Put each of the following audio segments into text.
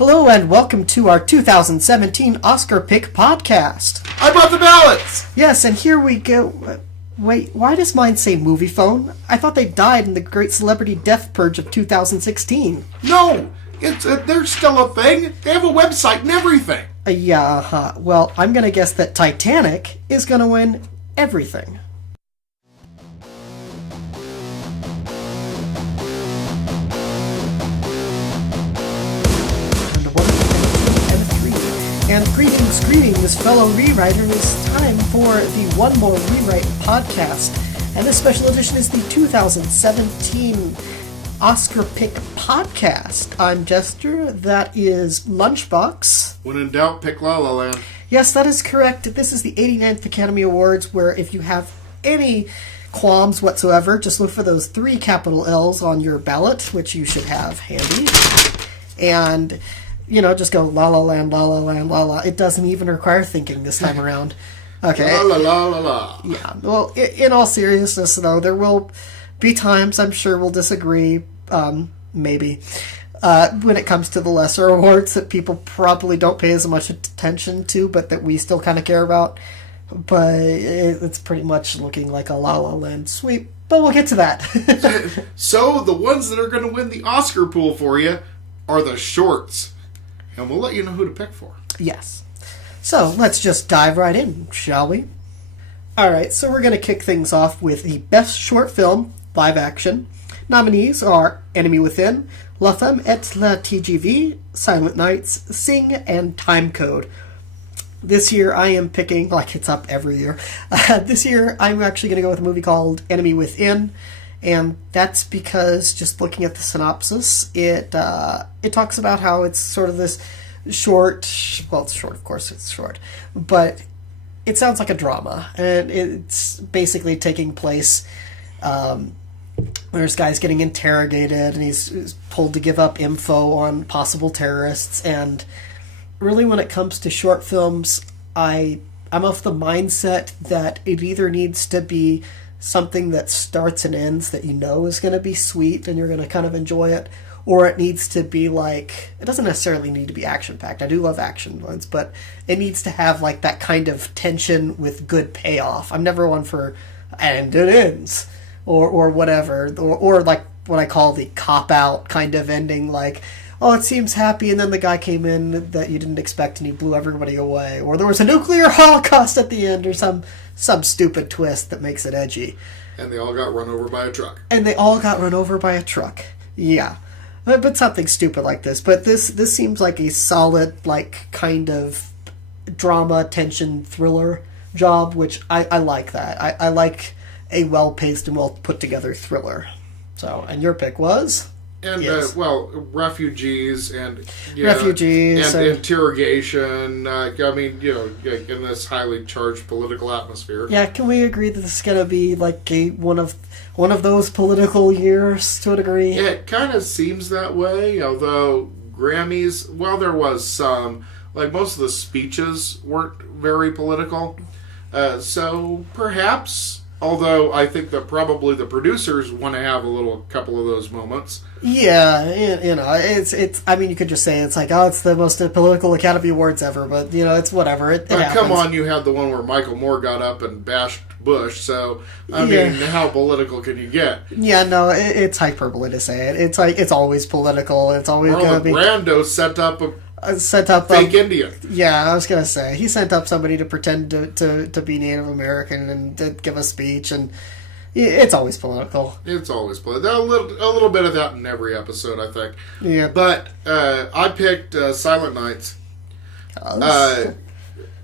Hello and welcome to our 2017 Oscar Pick podcast. I brought the ballots! Yes, and here we go. Wait, why does mine say movie phone? I thought they died in the great celebrity death purge of 2016. No! They're still a thing. They have a website and everything. Well, I'm gonna guess that Titanic is gonna win everything. And greetings, fellow rewriter. It's time for the One More Rewrite podcast. And this special edition is the 2017 Oscar Pick podcast. I'm Jester. That is Lunchbox. When in doubt, pick La La Land. Yes, that is correct. This is the 89th Academy Awards, where if you have any qualms whatsoever, just look for those 3 capital L's on your ballot, which you should have handy. And just go La La Land, La La Land, La La. It doesn't even require thinking this time around. Okay. La La La La La. Yeah. Well, in all seriousness, though, there will be times I'm sure we'll disagree, maybe, when it comes to the lesser awards that people probably don't pay as much attention to, but that we still kind of care about. But it's pretty much looking like a La La Land sweep. But we'll get to that. So the ones that are going to win the Oscar pool for you are the shorts. And we'll let you know who to pick for. Yes. So, let's just dive right in, shall we? Alright, so we're going to kick things off with the Best Short Film, Live Action. Nominees are Enemy Within, La Femme et la TGV, Silent Nights, Sing, and Time Code. This year I am picking, like it's up every year, this year I'm actually going to go with a movie called Enemy Within. And that's because, just looking at the synopsis, it talks about how it's sort of this short, well, it's short, of course it's short, but it sounds like a drama, and it's basically taking place, there's guys getting interrogated, and he's told to give up info on possible terrorists, and really when it comes to short films, I'm of the mindset that it either needs to be something that starts and ends that you know is going to be sweet and you're going to kind of enjoy it, or it needs to be like, it doesn't necessarily need to be action-packed. I do love action ones, but it needs to have like that kind of tension with good payoff. I'm never one for, and it ends, or whatever, or like what I call the cop-out kind of ending, like, oh, it seems happy, and then the guy came in that you didn't expect and he blew everybody away. Or there was a nuclear holocaust at the end, or some stupid twist that makes it edgy. And they all got run over by a truck. Yeah. But something stupid like this. But this seems like a solid, like, kind of drama, tension, thriller job, which I like that. I like a well-paced and well-put-together thriller. So, and your pick was? And, yes. Refugees and interrogation. In this highly charged political atmosphere. Yeah, can we agree that this is going to be like one of those political years to a degree? Yeah, it kind of seems that way. Although Grammys, there was some, like most of the speeches weren't very political. So perhaps. Although I think that probably the producers want to have a couple of those moments. Yeah, it's. I mean, you could just say it's like, oh, it's the most political Academy Awards ever, but it's whatever. It happens. Come on, you had the one where Michael Moore got up and bashed Bush, so I mean, how political can you get? Yeah, no, it's hyperbole to say it. It's like it's always political. It's always going to be. Brando set up fake Indian. Yeah, I was gonna say he sent up somebody to pretend to be Native American and to give a speech, and it's always political. It's always political. A little bit of that in every episode, I think. Yeah, but I picked Silent Nights.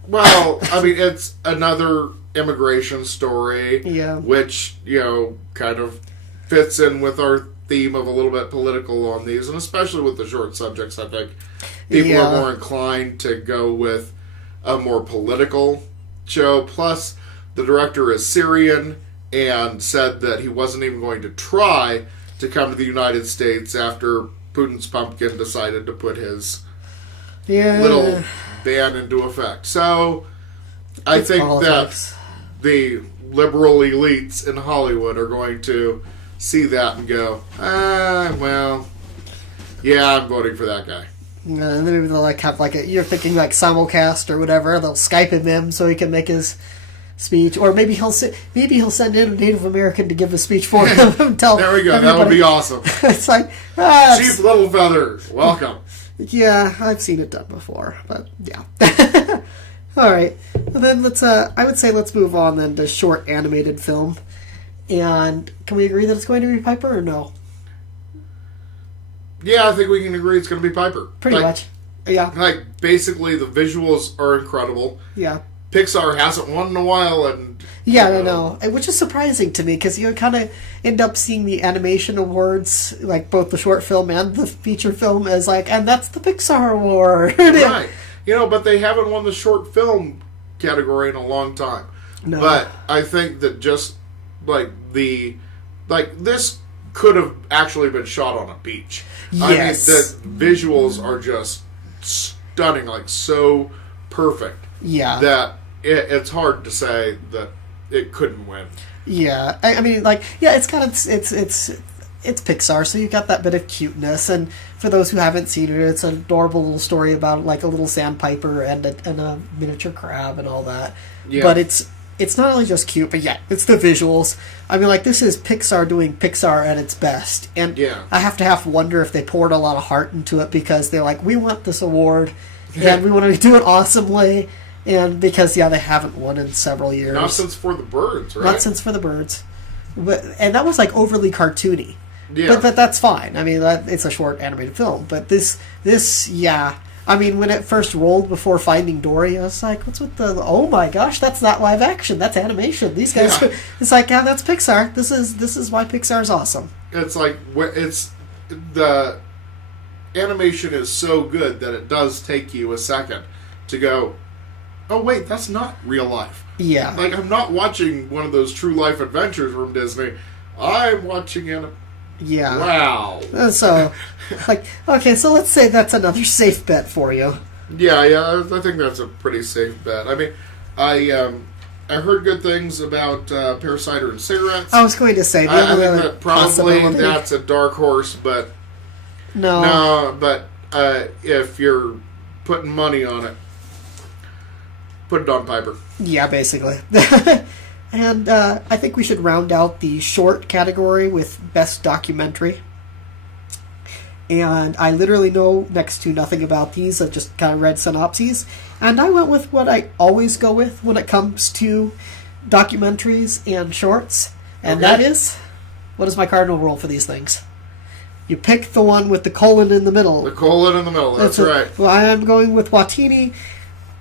It's another immigration story. Yeah, which kind of fits in with our theme of a little bit political on these, and especially with the short subjects, I think people are more inclined to go with a more political show. Plus, the director is Syrian and said that he wasn't even going to try to come to the United States after Putin's pumpkin decided to put his little ban into effect. So, I think that the liberal elites in Hollywood are going to see that and go, I'm voting for that guy. And then maybe they'll like have like you're thinking like simulcast or whatever. They'll Skype him in so he can make his speech, or maybe he'll send in a Native American to give a speech for him. There we go. Everybody. That would be awesome. It's like Chief Littlefeather, welcome. Yeah, I've seen it done before, but yeah. All right, and then I would say let's move on then to short animated film. And can we agree that it's going to be Piper or no? Yeah, I think we can agree it's going to be Piper. Pretty much. Yeah. Like, basically, the visuals are incredible. Yeah. Pixar hasn't won in a while, and... Yeah, I know. Which is surprising to me, because you kind of end up seeing the animation awards, like both the short film and the feature film, as like, and that's the Pixar award. Right. But they haven't won the short film category in a long time. No. But I think that just, this could have actually been shot on a beach. Yes. I mean, the visuals are just stunning, like, so perfect. Yeah. That it's hard to say that it couldn't win. Yeah. I mean, it's kind of, it's Pixar, so you've got that bit of cuteness, and for those who haven't seen it, it's an adorable little story about like a little sandpiper and a miniature crab and all that. Yeah. But it's not only just cute, but yeah, it's the visuals. I mean, like, this is Pixar doing Pixar at its best, and I have to wonder if they poured a lot of heart into it, because they're like, we want this award, and we want to do it awesomely, and because they haven't won in several years. Not since For the Birds, right? Not since For the Birds, and that was like overly cartoony. Yeah. But that's fine. I mean, it's a short animated film. But this, yeah. I mean, when it first rolled before Finding Dory, I was like, what's with the... Oh my gosh, that's not live action. That's animation. These guys... Yeah. It's like, yeah, that's Pixar. This is why Pixar's awesome. It's like, the animation is so good that it does take you a second to go, oh wait, that's not real life. Yeah. Like, I'm not watching one of those true life adventures from Disney. I'm watching Yeah. Wow. So, okay, so let's say that's another safe bet for you. Yeah, I think that's a pretty safe bet. I mean, I heard good things about Pear Cider and Cigarettes. I was going to say, I think that probably that's a dark horse, but but if you're putting money on it, put it on Piper. Yeah, basically. And I think we should round out the short category with Best Documentary. And I literally know next to nothing about these. I've just kind of read synopses. And I went with what I always go with when it comes to documentaries and shorts. And that is, what is my cardinal rule for these things? You pick the one with the colon in the middle. The colon in the middle, that's right. Well, I am going with Watini,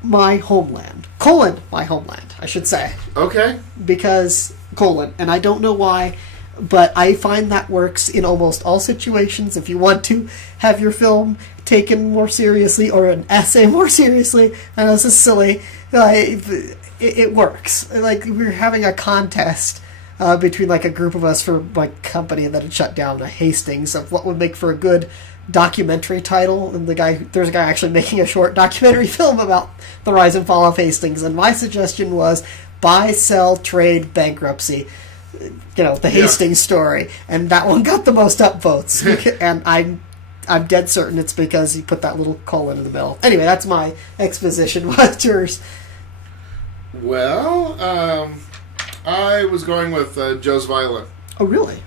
My Homeland. Colon, My Homeland, I should say. Okay. Because, colon, and I don't know why, but I find that works in almost all situations. If you want to have your film taken more seriously, or an essay more seriously, and this is silly, it works. Like, we were having a contest between like a group of us for my company that had shut down Hastings of what would make for a good documentary title, and there's a guy actually making a short documentary film about the rise and fall of Hastings, and my suggestion was buy, sell, trade, bankruptcy. The Hastings story, and that one got the most upvotes. And I'm dead certain it's because he put that little colon in the middle. Anyway, that's my exposition. What's yours? Well, I was going with Joe's Violin. Oh, really?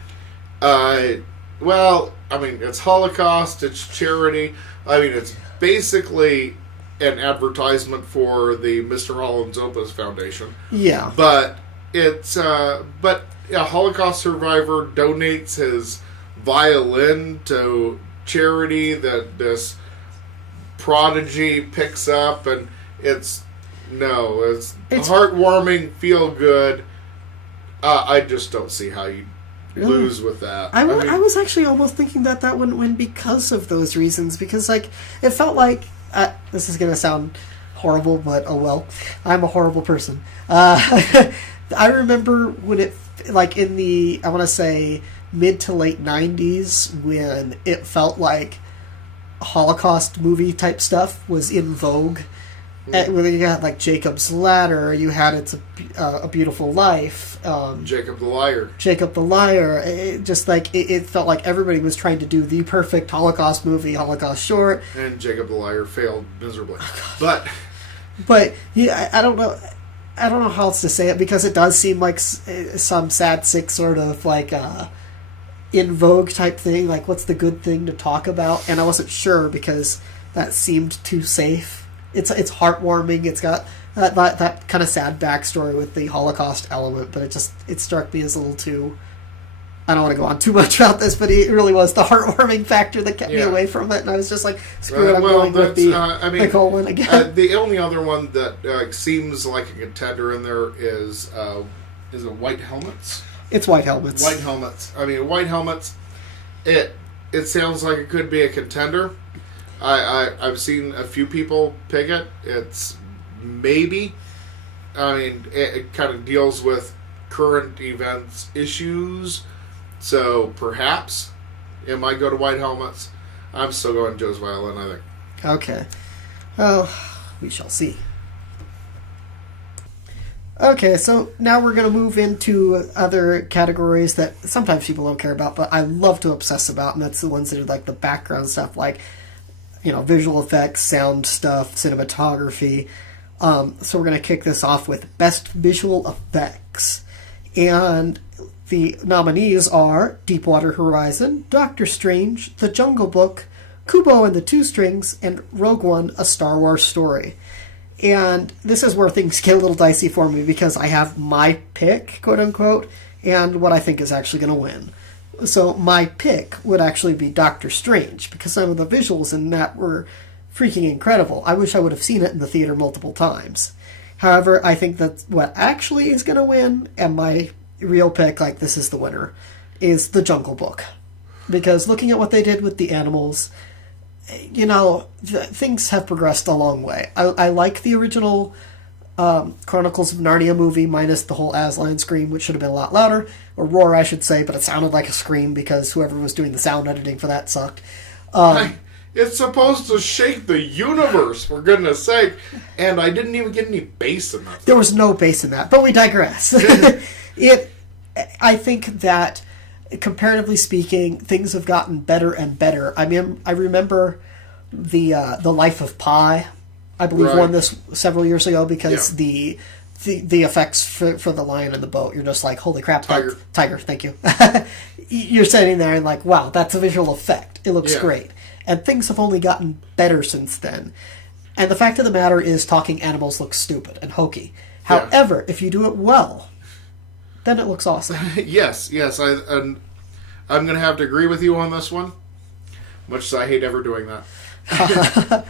Well, I mean, it's Holocaust, it's charity. I mean, it's basically an advertisement for the Mr. Holland's Opus Foundation. Yeah. But it's, but a Holocaust survivor donates his violin to charity that this prodigy picks up, and it's heartwarming, feel good. I just don't see how you lose with that. I was actually almost thinking that wouldn't win because of those reasons, because like it felt like this is gonna sound horrible, but oh well, I'm a horrible person. I remember when it, like, in the, I want to say, mid to late 90s, when it felt like Holocaust movie type stuff was in vogue, You got like Jacob's Ladder. You had It's a Beautiful Life. Jacob the Liar. Jacob the Liar. It felt like everybody was trying to do the perfect Holocaust movie, Holocaust short. And Jacob the Liar failed miserably. But yeah, I don't know. I don't know how else to say it, because it does seem like some sad, sick sort of like in vogue type thing. Like, what's the good thing to talk about? And I wasn't sure because that seemed too safe. It's heartwarming. It's got that kind of sad backstory with the Holocaust element, but it struck me as a little too. I don't want to go on too much about this, but it really was the heartwarming factor that kept me away from it, and I was just like, screw it, I'm going with the Nicole one again. The only other one that seems like a contender in there is it White Helmets? It's White Helmets. White Helmets. I mean, White Helmets, it sounds like it could be a contender. I've seen a few people pick it. It's maybe. I mean, it kind of deals with current events issues. So perhaps it might go to White Helmets. I'm still going Joe's Violin, I think. Okay. Well, we shall see. Okay, so now we're going to move into other categories that sometimes people don't care about, but I love to obsess about, and that's the ones that are like the background stuff, like, visual effects, sound stuff, cinematography. So we're going to kick this off with Best Visual Effects. And the nominees are Deepwater Horizon, Doctor Strange, The Jungle Book, Kubo and the Two Strings, and Rogue One, A Star Wars Story. And this is where things get a little dicey for me, because I have my pick, quote-unquote, and what I think is actually going to win. So my pick would actually be Doctor Strange, because some of the visuals in that were freaking incredible. I wish I would have seen it in the theater multiple times. However, I think that what actually is going to win, and my real pick, like this is the winner, is The Jungle Book. Because looking at what they did with the animals, things have progressed a long way. I like the original Chronicles of Narnia movie, minus the whole Aslan scream, which should have been a lot louder, or roar I should say, but it sounded like a scream because whoever was doing the sound editing for that sucked. It's supposed to shake the universe, for goodness sake, and I didn't even get any bass in that. There was no bass in that, but we digress. I think that, comparatively speaking, things have gotten better and better. I mean, I remember the Life of Pi, I believe, won this several years ago, because the effects for the lion in the boat, you're just like, holy crap. Tiger, thank you. You're sitting there and like, wow, that's a visual effect. It looks great. And things have only gotten better since then. And the fact of the matter is, talking animals look stupid and hokey. However, if you do it well, then it looks awesome. Yes. I'm going to have to agree with you on this one, much as I hate ever doing that.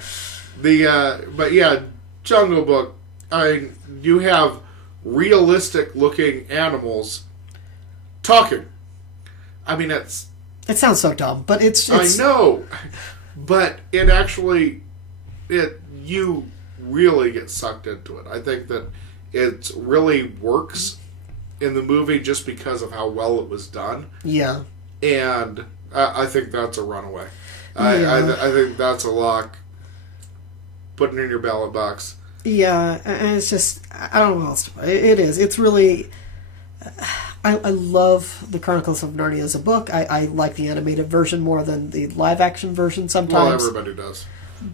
But yeah, Jungle Book. You have realistic looking animals talking. I mean, it sounds so dumb, but it's I know, but it actually, you really get sucked into it. I think that it really works in the movie just because of how well it was done. Yeah. And I think that's a runaway. I think that's a lock. Put it in your ballot box. Yeah, and it's just, I don't know what else to put. It is. It's really, I love the Chronicles of Narnia as a book. I like the animated version more than the live-action version sometimes. Well, everybody does.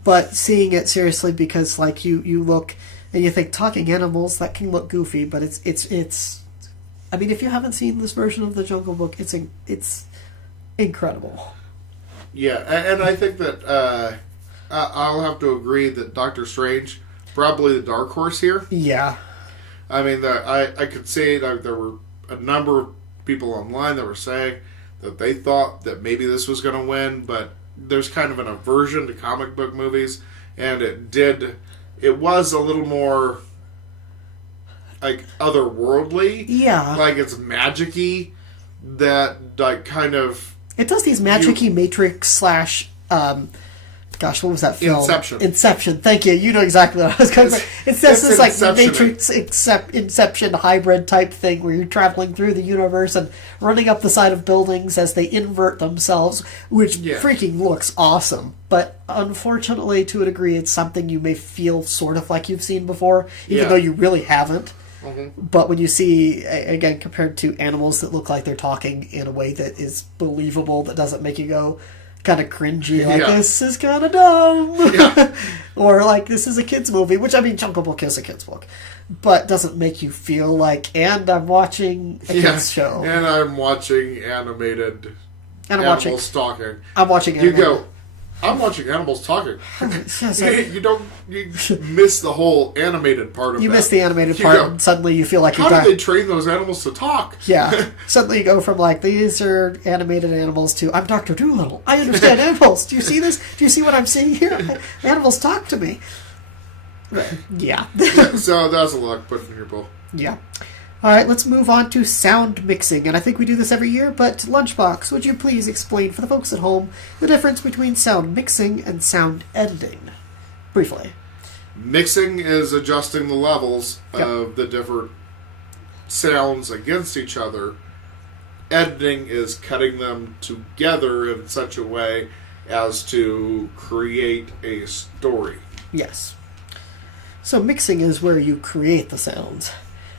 But seeing it seriously, because like you look and you think talking animals, that can look goofy, but it's. I mean, if you haven't seen this version of the Jungle Book, it's incredible. Yeah, and I think that I'll have to agree that Doctor Strange, probably the dark horse here. Yeah. I mean, I could say that there were a number of people online that were saying that they thought that maybe this was going to win, but there's kind of an aversion to comic book movies, and it was a little more like otherworldly. Yeah. Like it's magic-y, that like kind of... It does these magic-y Matrix / Gosh, what was that film? Inception. Inception. Thank you. You know exactly what I was going to say. It's this like Matrix Inception hybrid type thing where you're traveling through the universe and running up the side of buildings as they invert themselves, which freaking looks awesome. But unfortunately, to a degree, it's something you may feel sort of like you've seen before, even though you really haven't. Mm-hmm. But when you see, again, compared to animals that look like they're talking in a way that is believable, that doesn't make you go kind of cringy, like, this is kind of dumb. Yeah. Or, like, this is a kid's movie, which, I mean, Jungle Book is a kid's book, but doesn't make you feel like, and I'm watching a kid's show. And I'm watching animated animals talking. I'm watching animated. You go, I'm watching animals talking. You miss the whole animated part of You that. miss the animated part, and suddenly you feel like how did they train those animals to talk? Yeah. Suddenly you go from, like, these are animated animals to, I'm Dr. Dolittle. I understand animals. Do you see this? Do you see what I'm seeing here? Animals talk to me. Yeah. So that's a lot put in your bowl. Yeah. All right, let's move on to sound mixing. And I think we do this every year, but Lunchbox, would you please explain for the folks at home the difference between sound mixing and sound editing? Briefly. Mixing is adjusting the levels of the different sounds against each other. Editing is cutting them together in such a way as to create a story. Yes. So mixing is where you create the sounds.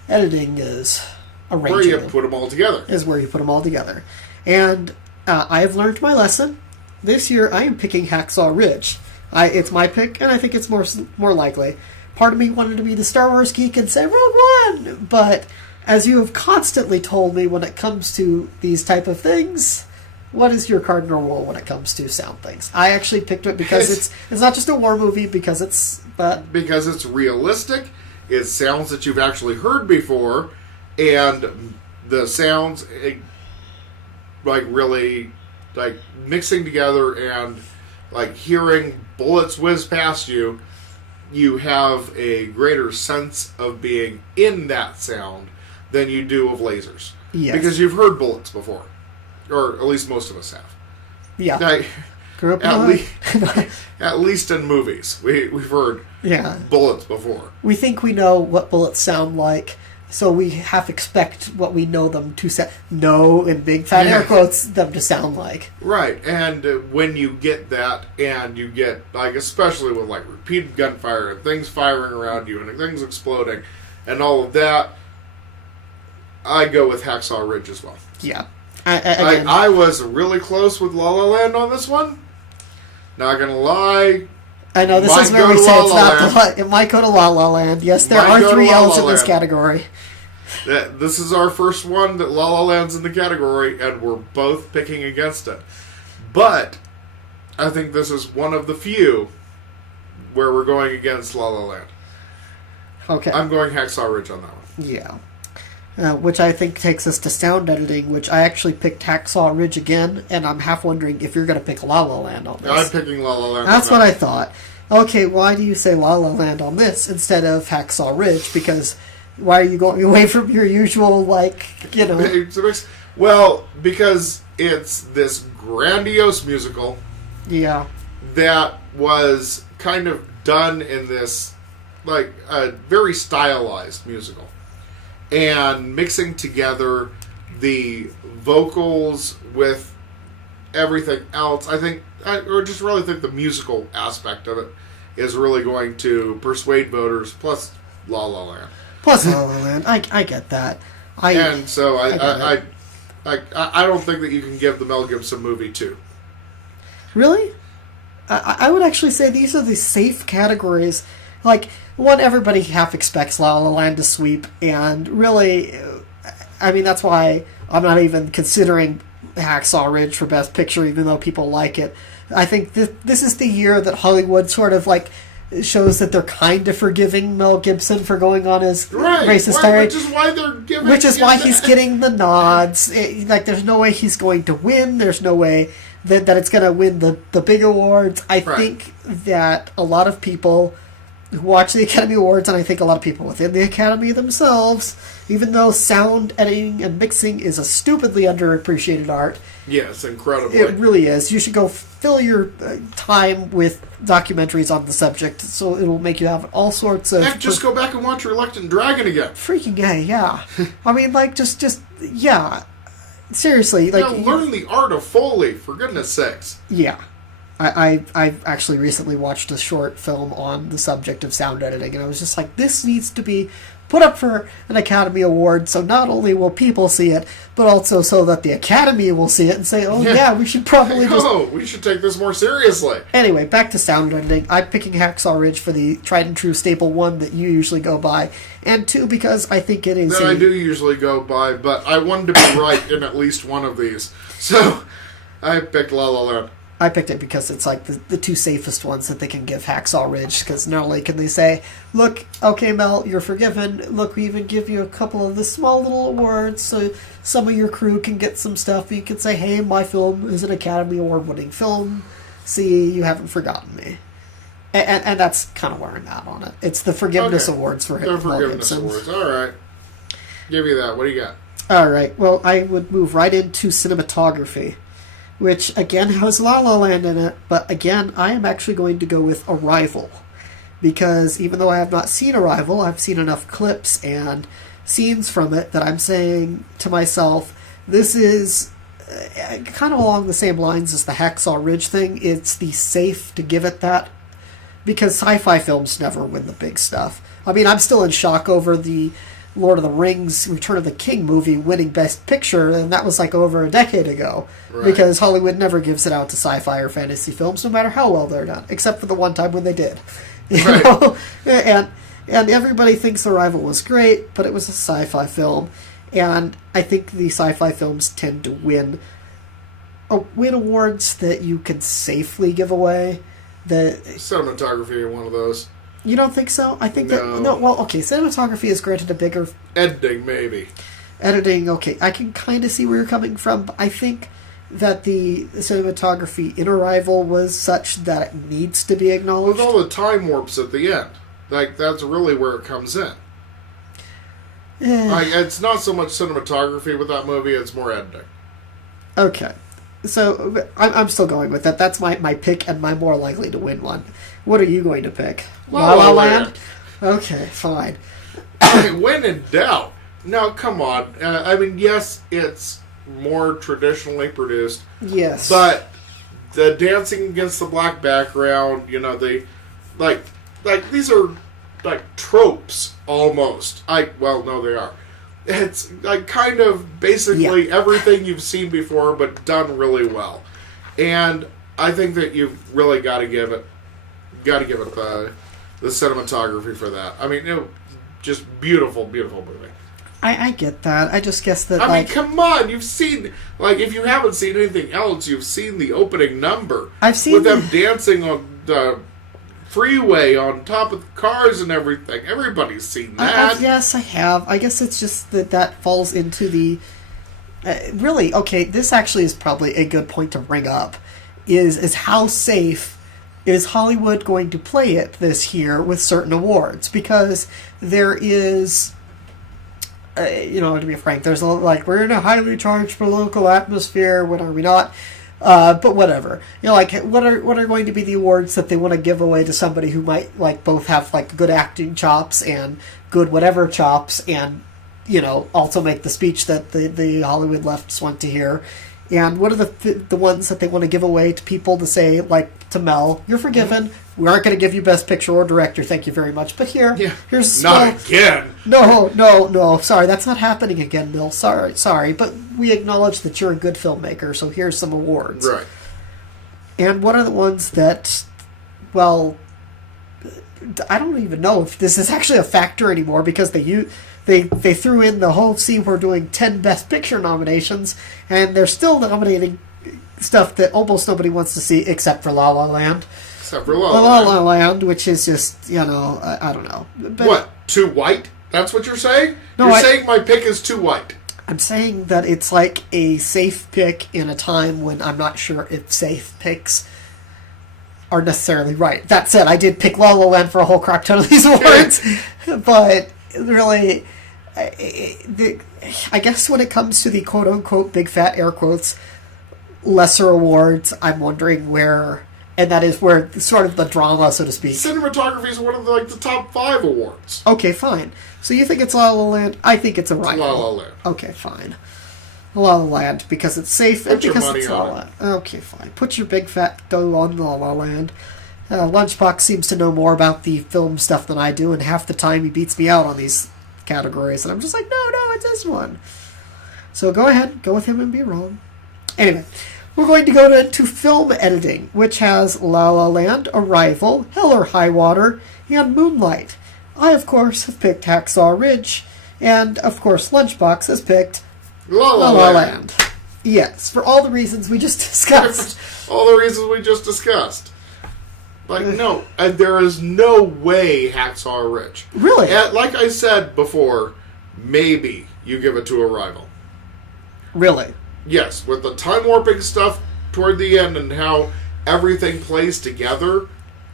Editing is arranging where you them. put them all together. Is where you put them all together. And I have learned my lesson. This year I am picking Hacksaw Ridge. It's my pick, and I think it's more likely. Part of me wanted to be the Star Wars geek and say Rogue One, but as you have constantly told me when it comes to these type of things, what is your cardinal rule when it comes to sound things? I actually picked it because it's not just a war movie, because it's realistic. It's sounds that you've actually heard before, and the sounds really mixing together, and like hearing bullets whiz past you, you have a greater sense of being in that sound than you do of lasers. Yes. Because you've heard bullets before. Or at least most of us have. Yeah. Grew up at least in movies. We've heard bullets before. We think we know what bullets sound like, so we half expect what we know them to sound. No, in big fat air quotes, them to sound like. Right, and when you get that, and you get, especially with repeated gunfire and things firing around you and things exploding and all of that, I go with Hacksaw Ridge as well. Yeah. I was really close with La La Land on this one. Not gonna lie. I know this is where we say it's not. It might go to La La Land. Yes, there are 3 L's in this category. This is our first one that La La Land's in the category, and we're both picking against it. But I think this is one of the few where we're going against La La Land. Okay. I'm going Hacksaw Ridge on that one. Yeah. Which I think takes us to sound editing, which I actually picked Hacksaw Ridge again, and I'm half wondering if you're going to pick La La Land on this. I'm picking La La Land. That's what I thought. Okay, why do you say La La Land on this instead of Hacksaw Ridge? Because why are you going away from your usual, Well, because it's this grandiose musical. Yeah. That was kind of done in this, a very stylized musical. And mixing together the vocals with everything else, I just really think the musical aspect of it is really going to persuade voters, plus La La Land. Plus La La Land. I get that. I don't think that you can give the Mel Gibson movie 2. Really? I would actually say these are the safe categories. One, everybody half expects La La Land to sweep, and really, that's why I'm not even considering Hacksaw Ridge for Best Picture, even though people like it. I think this is the year that Hollywood sort of, shows that they're kind of forgiving Mel Gibson for going on his racist tirade. Which is why they're giving Which is why he's getting the nods. There's no way he's going to win. There's no way that it's going to win the big awards. I think that a lot of people who watch the Academy Awards, and I think a lot of people within the Academy themselves, even though sound editing and mixing is a stupidly underappreciated art. Yes, incredibly. It really is. You should go fill your time with documentaries on the subject, so it'll make you have all sorts of... Heck, just go back and watch Reluctant Dragon again. Freaking gay, yeah. I mean, like, just, yeah. Seriously, like... learn the art of Foley, for goodness sakes. Yeah. I've actually recently watched a short film on the subject of sound editing, and I was just like, this needs to be put up for an Academy Award, so not only will people see it, but also so that the Academy will see it and say, oh yeah, we should probably just... Oh, we should take this more seriously. Anyway, back to sound editing. I'm picking Hacksaw Ridge for the tried and true staple, one, that you usually go by, and two, because I think it is... That I do usually go by, but I wanted to be right in at least one of these. So, I picked La La Land. I picked it because it's like the two safest ones that they can give Hacksaw Ridge, because not only can they say, look, okay, Mel, you're forgiven. Look, we even give you a couple of the small little awards so some of your crew can get some stuff. You can say, hey, my film is an Academy Award-winning film. See, you haven't forgotten me. And that's kind of where I'm at on it. It's the Forgiveness Awards for him. The Forgiveness Awards, all right. Give you that. What do you got? All right, well, I would move right into cinematography, which, again, has La La Land in it, but, again, I am actually going to go with Arrival, because even though I have not seen Arrival, I've seen enough clips and scenes from it that I'm saying to myself, this is kind of along the same lines as the Hacksaw Ridge thing. It's the safe to give it that, because sci-fi films never win the big stuff. I mean, I'm still in shock over the Lord of the Rings Return of the King movie winning Best Picture, and that was like over a decade ago. Right. Because Hollywood never gives it out to sci-fi or fantasy films, no matter how well they're done, except for the one time when they did. You know? And everybody thinks Arrival was great, but it was a sci-fi film, and I think the sci-fi films tend to win awards that you can safely give away. Cinematography, one of those. You don't think so? I think well, okay, cinematography is granted a bigger... Editing, maybe. Editing, okay. I can kind of see where you're coming from, but I think that the cinematography in Arrival was such that it needs to be acknowledged. With all the time warps at the end. Like, that's really where it comes in. It's not so much cinematography with that movie, it's more editing. Okay. So, I'm still going with that. That's my pick and my more likely to win one. What are you going to pick? La La Land? Okay, fine. When in doubt. No, come on. I mean, yes, it's more traditionally produced. Yes. But the dancing against the black background, you know, like these are like tropes almost. Well, no, they are. It's like kind of basically everything you've seen before, but done really well. And I think that you've really got to give it the cinematography for that. I mean, just beautiful, beautiful movie. I get that. I just guess that. I mean, come on! You've seen, like, if you haven't seen anything else, you've seen the opening number. I've seen with them dancing on the freeway on top of the cars and everything. Everybody's seen that. Yes, I have. I guess it's just that falls into the... really, okay, this actually is probably a good point to bring up, is how safe is Hollywood going to play it this year with certain awards? Because there is... to be frank, there's a like, we're in a highly charged political atmosphere, when are we not? But whatever. Like, what are going to be the awards that they want to give away to somebody who might, like, both have, like, good acting chops and good whatever chops, and, also make the speech that the Hollywood lefts want to hear? And what are the ones that they want to give away to people to say, like, to Mel, you're forgiven, we aren't going to give you Best Picture or Director, thank you very much, but here's... Not again! No, sorry, that's not happening again, Mel, sorry, but we acknowledge that you're a good filmmaker, so here's some awards. Right. And what are the ones that, well, I don't even know if this is actually a factor anymore, because they threw in the whole, we're doing 10 Best Picture nominations, and they're still nominating stuff that almost nobody wants to see except for La La Land. Except for La La Land, which is just, I don't know. But, what? Too white? That's what you're saying? No, you're saying my pick is too white. I'm saying that it's like a safe pick in a time when I'm not sure if safe picks are necessarily right. That said, I did pick La La Land for a whole crap ton of these awards, but really, I guess when it comes to the quote-unquote big fat air quotes lesser awards, I'm wondering where, and that is where sort of the drama, so to speak. Cinematography is one of the top 5 awards. Okay, fine. So you think it's La La Land? I think it's a rival. La La Land. Okay, fine. La La Land because it's safe and because it's La La Land. Okay, fine. Put your big fat dough on La La Land. Lunchbox seems to know more about the film stuff than I do, and half the time he beats me out on these categories, and I'm just like, no, it's this one. So go ahead, go with him and be wrong. Anyway, we're going to go to film editing, which has La La Land, Arrival, Hell or High Water, and Moonlight. I, of course, have picked Hacksaw Ridge, and, of course, Lunchbox has picked La La Land. Yes, for all the reasons we just discussed. All the reasons we just discussed. No, and there is no way Hacksaw Ridge. Really? And like I said before, maybe you give it to Arrival. Really? Yes, with the time warping stuff toward the end and how everything plays together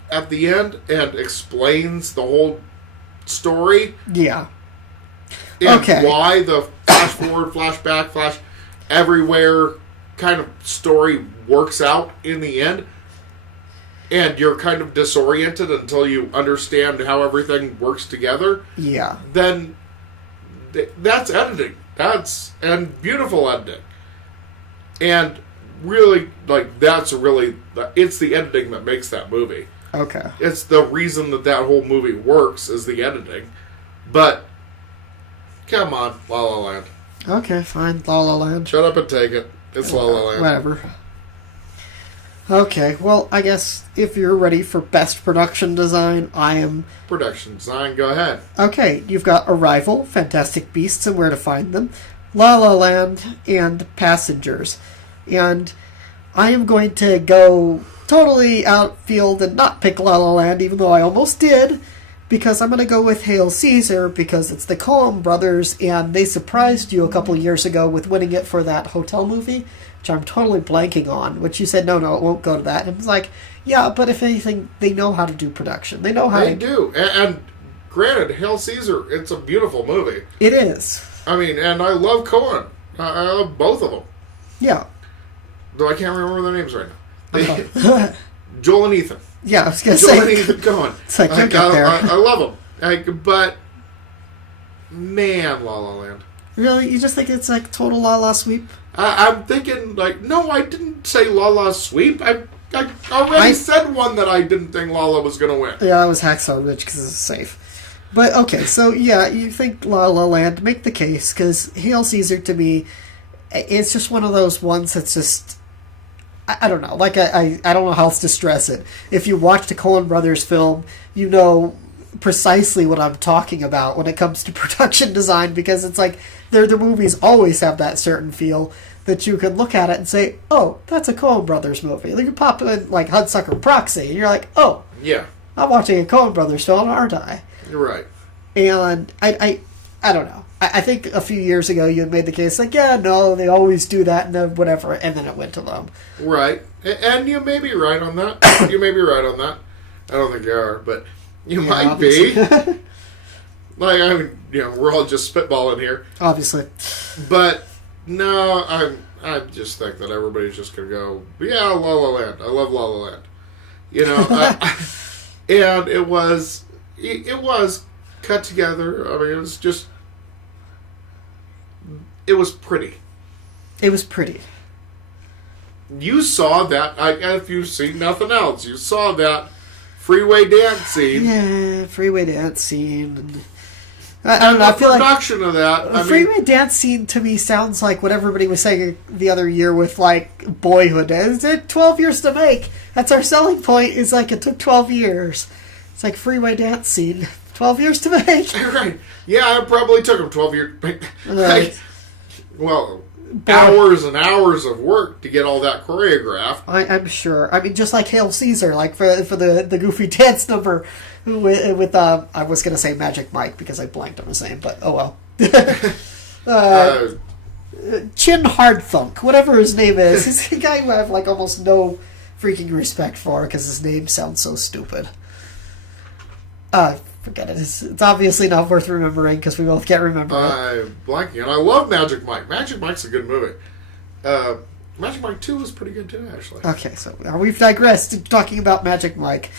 at the end and explains the whole story. Yeah. And okay. why the flash forward, flash back, flash everywhere kind of story works out in the end. And you're kind of disoriented until you understand how everything works together. Yeah. Then that's editing. And beautiful editing. And really, it's the editing that makes that movie. Okay. It's the reason that whole movie works is the editing. But, come on, La La Land. Okay, fine, La La Land. Shut up and take it. It's La La Land. Whatever. Okay, well, I guess if you're ready for best production design, I am... Production design, go ahead. Okay, you've got Arrival, Fantastic Beasts and Where to Find Them, La La Land, and Passengers. And I am going to go totally outfield and not pick La La Land, even though I almost did, because I'm going to go with Hail Caesar, because it's the Coen brothers, and they surprised you a couple years ago with winning it for that hotel movie, which I'm totally blanking on, which you said, no, it won't go to that. And I was like, yeah, but if anything, they know how to do production. They know how They do. And granted, Hail Caesar, it's a beautiful movie. It is. I mean, and I love Coen. I love both of them. Yeah. Though I can't remember their names right now. Joel and Ethan. Yeah, I was going to Joel say. and Ethan Coen. It's like, you'll get there. I love them. But, man, La La Land. Really? You just think it's like total La La sweep? I'm thinking, no, I didn't say La La sweep. I already said one that I didn't think La La was going to win. Yeah, that was Hacksaw Ridge because it's safe. But, okay, so, yeah, you think La La Land, make the case, because Hail Caesar, to me, it's just one of those ones that's just... I don't know. I don't know how else to stress it. If you watch a Coen Brothers film, you know precisely what I'm talking about when it comes to production design, because it's like their movies always have that certain feel that you can look at it and say, oh, that's a Coen Brothers movie. Like you pop in like Hudsucker Proxy, and you're like, oh, yeah, I'm watching a Coen Brothers film, aren't I? You're right. And I don't know. I think a few years ago you had made the case like, yeah, no, they always do that and then whatever, and then it went to them. Right. And you may be right on that. You may be right on that. I don't think you are, but you might be. I mean, we're all just spitballing here. Obviously. But, no, I just think that everybody's just going to go, yeah, La La Land. I love La La Land. And it was cut together. I mean, it was pretty. It was pretty. You saw that, if you've seen nothing else, you saw that freeway dance scene. Yeah, freeway dance scene. I don't know. I feel production of that. The freeway dance scene to me sounds like what everybody was saying the other year with like Boyhood. It took 12 years to make. That's our selling point. Is like it took 12 years. It's like freeway dance scene. 12 years to make. Right. Yeah, it probably took them 12 years to make. Right. Well, hours and hours of work to get all that choreographed. I'm sure. I mean, just like Hail Caesar, like for the goofy dance number with I was going to say Magic Mike because I blanked on his name, but oh well. Chin Hard Thunk, whatever his name is. He's a guy who I have like almost no freaking respect for because his name sounds so stupid. Forget it. It's obviously not worth remembering because we both can't remember it. I'm blanking, and I love Magic Mike. Magic Mike's a good movie. Magic Mike 2 was pretty good too, actually. Okay, so we've digressed to talking about Magic Mike.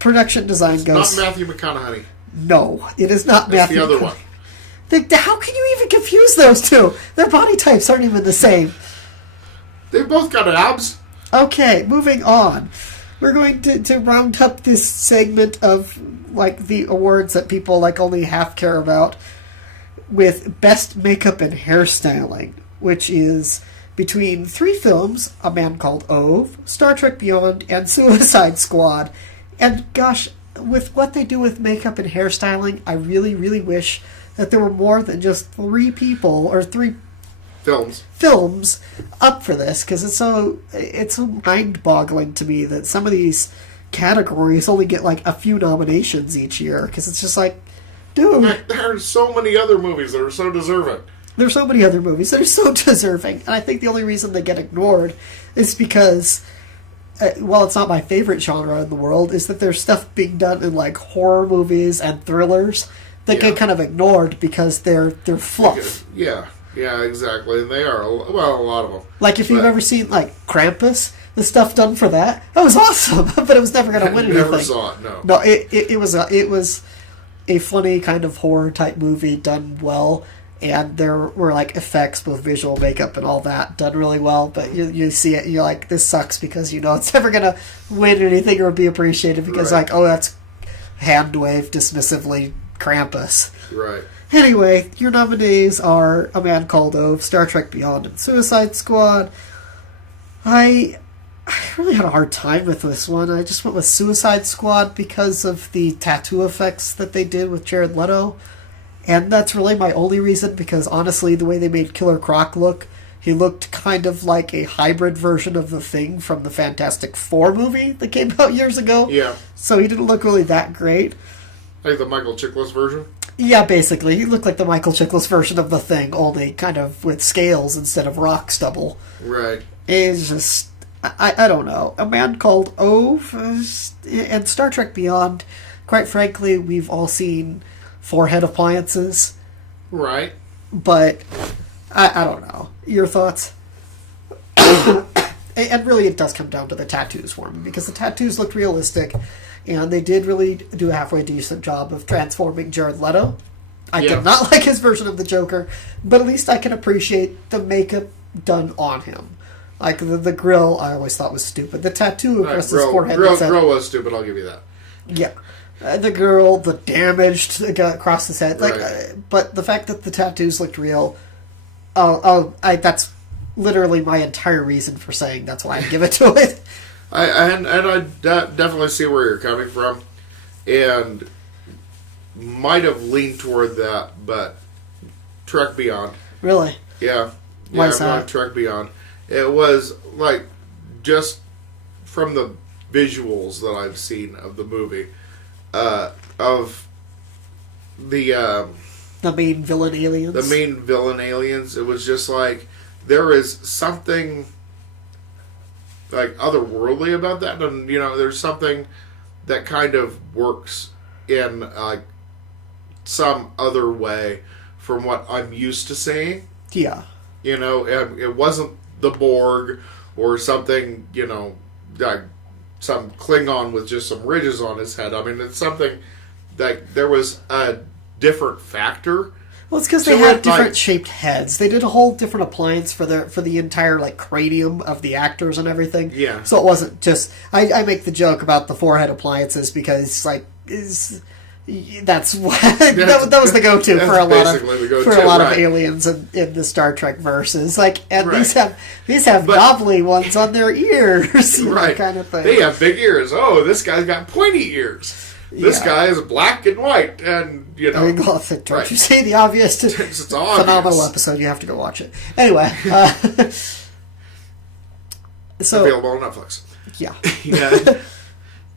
Production design goes... Not Matthew McConaughey. No, it is not That's Matthew. the other one. How can you even confuse those two? Their body types aren't even the same. They've both got abs. Okay, moving on. We're going to round up this segment of like the awards that people like only half care about with Best Makeup and Hairstyling, which is between 3 films, A Man Called Ove, Star Trek Beyond, and Suicide Squad. And gosh, with what they do with makeup and hairstyling, I really, really wish that there were more than just 3 people or 3 films up for this, because it's so mind-boggling to me that some of these categories only get like a few nominations each year, because it's just like, dude, there are so many other movies that are so deserving. There's so many other movies that are so deserving, and I think the only reason they get ignored is because, while it's not my favorite genre in the world, is that there's stuff being done in like horror movies and thrillers that get kind of ignored because they're fluff. Yeah, exactly. And they are, a lot of them. Like, if you've ever seen, like, Krampus, the stuff done for that was awesome, but it was never going to win anything. Never saw it, no. No, it was a funny kind of horror-type movie done well, and there were, like, effects, both visual, makeup, and all that done really well, but you see it, and you're like, this sucks, because you know it's never going to win anything or be appreciated, because, like, oh, that's hand-waved dismissively Krampus. Right. Anyway, your nominees are A Man Called Ove, Star Trek Beyond, and Suicide Squad. I really had a hard time with this one. I just went with Suicide Squad because of the tattoo effects that they did with Jared Leto. And that's really my only reason, because honestly, the way they made Killer Croc look, he looked kind of like a hybrid version of the Thing from the Fantastic Four movie that came out years ago. Yeah. So he didn't look really that great. Like the Michael Chiklis version? Yeah, basically. He looked like the Michael Chiklis version of the Thing, only kind of with scales instead of rock stubble. Right. It's just... I don't know. A Man Called Ove and Star Trek Beyond, quite frankly, we've all seen forehead appliances. Right. But I don't know. Your thoughts? And really, it does come down to the tattoos for me, because the tattoos looked realistic, and they did really do a halfway decent job of transforming Jared Leto. I did not like his version of the Joker, but at least I can appreciate the makeup done on him. Like, the grill, I always thought was stupid. The tattoo across his forehead... Grill was stupid, I'll give you that. Yeah. The girl, the damage across his head. But the fact that the tattoos looked real, that's literally my entire reason for saying that's why I give it to it. I definitely see where you're coming from, and might have leaned toward that, but Trek Beyond. Really? Yeah. Why is that? Trek Beyond. It was, like, just from the visuals that I've seen of the movie, of the main villain aliens? The main villain aliens. It was just like, there is something, like, otherworldly about that, and, you know, there's something that kind of works in, like, some other way from what I'm used to seeing. Yeah. You know, it wasn't the Borg or something, you know, like some Klingon with just some ridges on his head. I mean, it's something that there was a different factor. Well, it's because they had different shaped heads. They did a whole different appliance for the entire like cranium of the actors and everything. Yeah. So it wasn't just... I make the joke about the forehead appliances because that's what that was the go-to for a lot of aliens in the Star Trek verses. Like, and these have knobbly ones on their ears, right? Kind of thing. They have big ears. Oh, this guy's got pointy ears. This guy is black and white, and you know. Don't you see the obvious? It's phenomenal episode. You have to go watch it. Anyway, so available on Netflix. Yeah.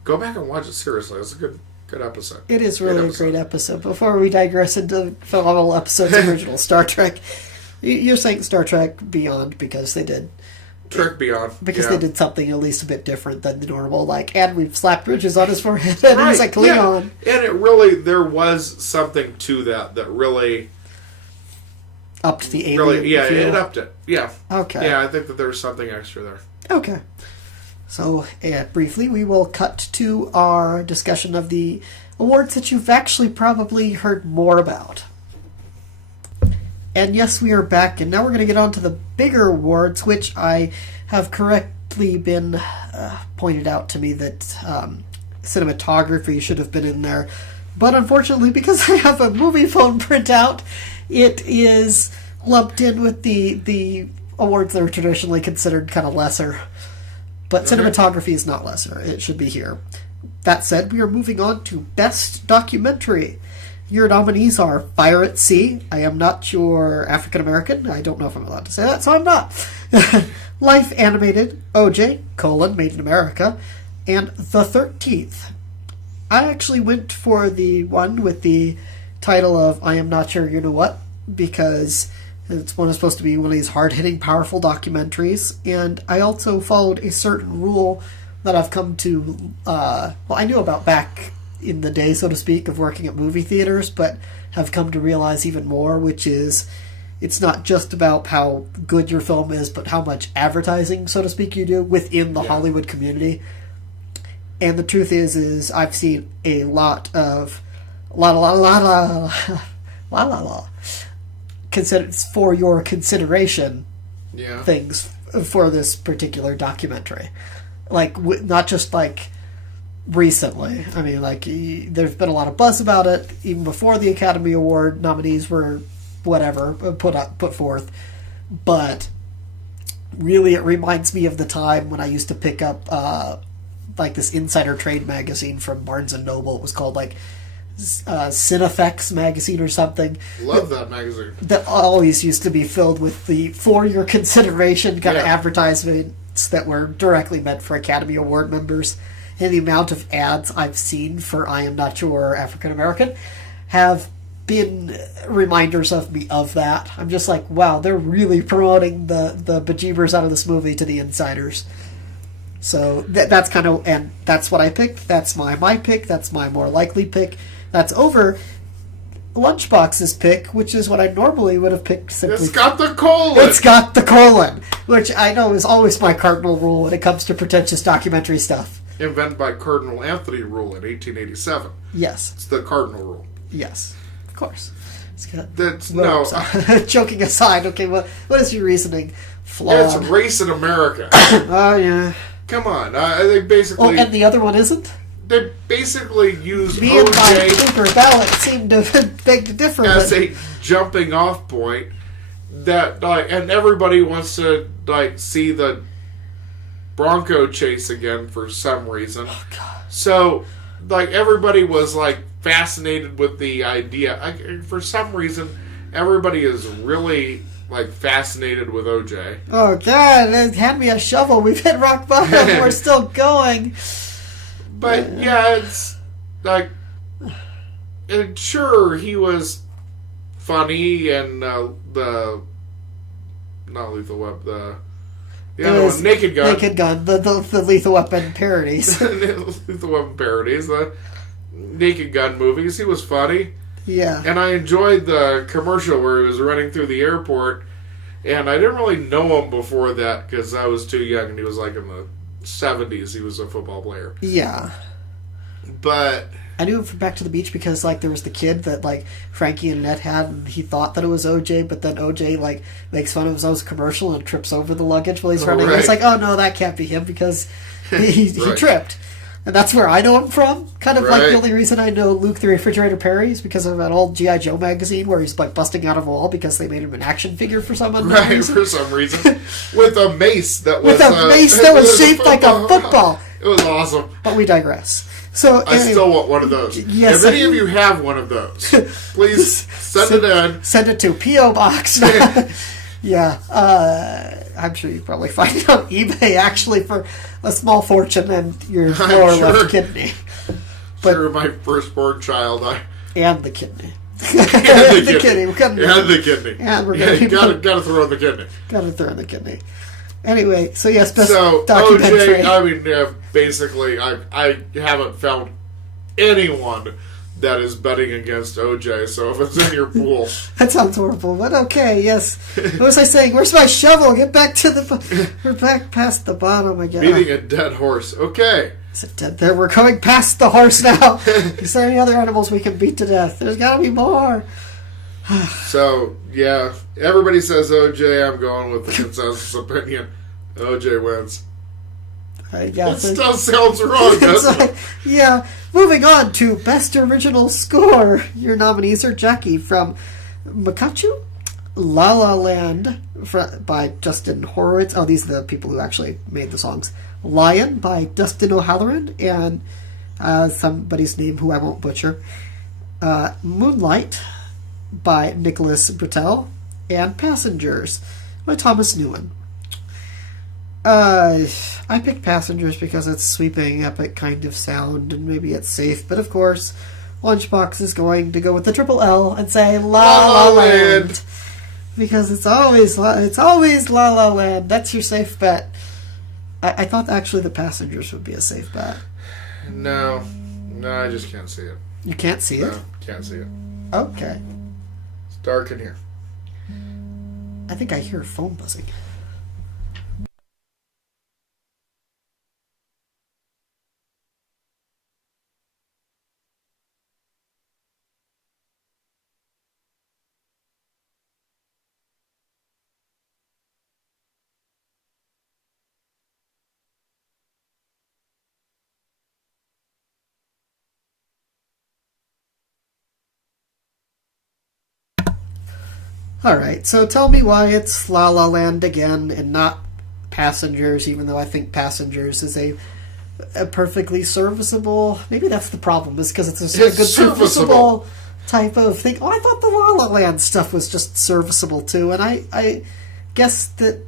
Go back and watch it seriously. It's a good episode. It is really a great episode. Before we digress into phenomenal episodes of original Star Trek, you're saying Star Trek Beyond because they did trick me on. Because they did something at least a bit different than the normal, like, and we've slapped ridges on his forehead, and he's like, Leon. Yeah. And it really, there was something to that really... Upped the alien really, yeah, feel. it upped it. Yeah. Okay. Yeah, I think that there was something extra there. Okay. So, briefly, we will cut to our discussion of the awards that you've actually probably heard more about. And yes, we are back, and now we're going to get on to the bigger awards, which I have correctly been pointed out to me that cinematography should have been in there. But unfortunately, because I have a movie phone printout, it is lumped in with the awards that are traditionally considered kind of lesser. But cinematography is not lesser. It should be here. That said, we are moving on to Best Documentary. Your nominees are Fire at Sea, I Am Not Your African American. I don't know if I'm allowed to say that, so I'm not. Life Animated, OJ, Made in America, and The 13th. I actually went for the one with the title of I Am Not Your You Know What, because it's one is supposed to be one of these hard-hitting, powerful documentaries, and I also followed a certain rule that I've come to, I knew about back in the day, so to speak, of working at movie theaters, but have come to realize even more, which is it's not just about how good your film is, but how much advertising, so to speak, you do within the Hollywood community. And the truth is I've seen a lot of for your consideration things for this particular documentary. Like, not just like recently. I mean, like, there's been a lot of buzz about it even before the Academy Award nominees were put forth. But really, it reminds me of the time when I used to pick up like this insider trade magazine from Barnes and Noble. It was called like Cinefex magazine or something. Love that magazine. That always used to be filled with the for your consideration kind of advertisements that were directly meant for Academy Award members. And the amount of ads I've seen for I Am Not Your African American have been reminders of me of that. I'm just like, wow, they're really promoting the bejeebers out of this movie to the insiders. So that's kind of, and that's what I picked. That's my pick. That's my more likely pick. That's over Lunchbox's pick, which is what I normally would have picked simply. It's got the colon! It's got the colon! Which I know is always my cardinal rule when it comes to pretentious documentary stuff. Invented by Cardinal Anthony Rule in 1887. Yes. It's the cardinal rule. Yes. Of course. It's got joking aside, okay, what is your reasoning? Flawed. It's race in America. Oh, yeah. Come on. They basically... Oh, and the other one isn't? They basically use Me and my OJ paper ballot seem to beg to differ. as a jumping off point that, and everybody wants to, see the Bronco chase again for some reason. Oh, God. So, everybody was, fascinated with the idea. For some reason, everybody is really... fascinated with OJ. Oh, God, hand me a shovel. We've hit rock bottom. We're still going. But, yeah, it's, and sure, he was funny and not Lethal Weapon, the other one, Naked Gun. Naked Gun, the Lethal Weapon parodies. Lethal Weapon parodies, the Naked Gun movies. He was funny. Yeah. And I enjoyed the commercial where he was running through the airport, and I didn't really know him before that because I was too young, and he was in the 70s. He was a football player. Yeah. But I knew him from Back to the Beach because there was the kid that Frankie and Annette had, and he thought that it was OJ, but then OJ makes fun of his own commercial and trips over the luggage while he's running. Right. And it's oh no, that can't be him because he tripped. And that's where I know him from. Kind of the only reason I know Luke the Refrigerator Perry is because of an old G.I. Joe magazine where he's busting out of a wall because they made him an action figure for some unknown reason. For some reason. With a mace that was... shaped like a football. It was awesome. But we digress. So I still want one of those. Yes, if any of you have one of those, please send it in. Send it to P.O. Box. Yeah. I'm sure you probably find it on eBay actually for a small fortune and your lower left kidney. But, sure, my firstborn child. And the kidney. And the kidney. We're and the kidney. And we're going to gotta throw in the kidney. Gotta throw in the kidney. Anyway, so yes, best So documentary. OJ, I mean, basically, I haven't found anyone that is betting against OJ. So if it's in your pool, That sounds horrible, but okay, yes. What was I saying? Where's my shovel? Get back to the... We're back past the bottom again. beating a dead horse. Okay. Is it dead there? We're going past the horse now. Is there any other animals we can beat to death? There's got to be more. So yeah, everybody says OJ. I'm going with the consensus opinion. OJ wins. Yeah, It still sounds wrong, it's doesn't like, it? yeah. Moving on to Best Original Score. Your nominees are Jackie from Makachu, La La Land by Justin Horowitz. Oh, these are the people who actually made the songs. Lion by Dustin O'Halloran and somebody's name who I won't butcher. Moonlight by Nicholas Britell, and Passengers by Thomas Newman. I picked Passengers because it's sweeping, epic kind of sound, and maybe it's safe, but of course, Lunchbox is going to go with the triple L and say La La Land. Because it's always La La Land. That's your safe bet. I thought actually the Passengers would be a safe bet. No, I just can't see it. You can't see it? No, can't see it. Okay. It's dark in here. I think I hear a phone buzzing. Alright, so tell me why it's La La Land again and not Passengers, even though I think Passengers is a perfectly serviceable... Maybe that's the problem, is because it's a good serviceable type of thing. Oh, I thought the La La Land stuff was just serviceable too, and I guess that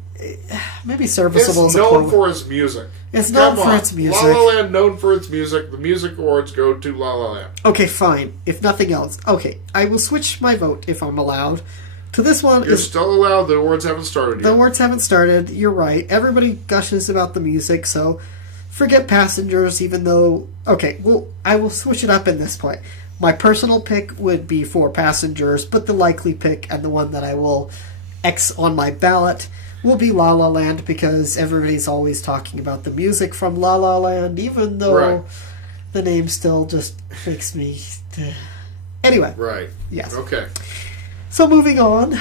maybe serviceable is It's a poor known for its music. It's known Come for on. its music. La La Land known for its music. The music awards go to La La Land. Okay, fine. If nothing else. Okay, I will switch my vote if I'm allowed. To this one You're still allowed. The awards haven't started yet. The awards haven't started. You're right. Everybody gushes about the music, so forget Passengers, even though... Okay, well, I will switch it up in this point. My personal pick would be for Passengers, but the likely pick and the one that I will X on my ballot will be La La Land, because everybody's always talking about the music from La La Land, even though the name still just makes me... Anyway. Right. Yes. Okay. So moving on,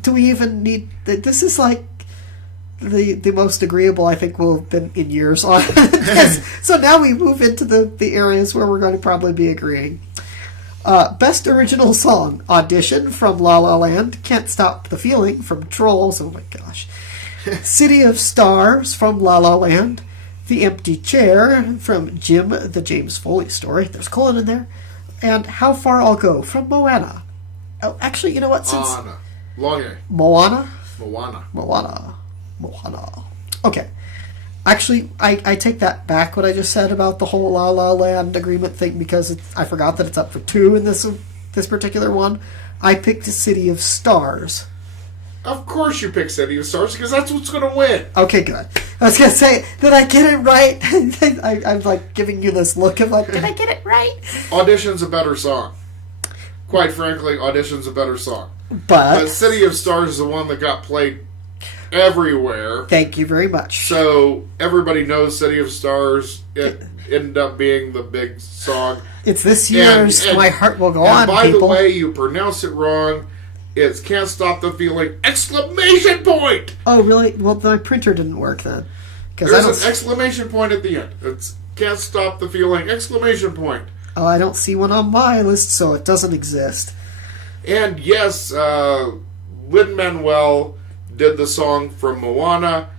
do we even need... This is like the most agreeable I think we'll have been in years on this. So now we move into the areas where we're going to probably be agreeing. Best Original Song, Audition from La La Land, Can't Stop the Feeling from Trolls, oh my gosh. City of Stars from La La Land, The Empty Chair from Jim, the James Foley Story, there's colon in there, and How Far I'll Go from Moana. Oh, actually, you know what? Since Anna. Long A. Moana? Moana. Okay. Actually, I take that back, what I just said about the whole La La Land agreement thing, because I forgot that it's up for 2 in this particular one. I picked City of Stars. Of course you pick City of Stars, because that's what's going to win. Okay, good. I was going to say, did I get it right? I'm like giving you this look of like, did I get it right? Audition's a better song. Quite frankly, Audition's a better song. But City of Stars is the one that got played everywhere. Thank you very much. So everybody knows City of Stars. It ended up being the big song. It's this year's My Heart Will Go On, by people. the way, you pronounce it wrong. It's Can't Stop the Feeling! Exclamation point! Oh, really? Well, my printer didn't work then. There's an exclamation point at the end. It's Can't Stop the Feeling! Exclamation point. Oh, I don't see one on my list, so it doesn't exist. And yes, Lin-Manuel did the song from Moana,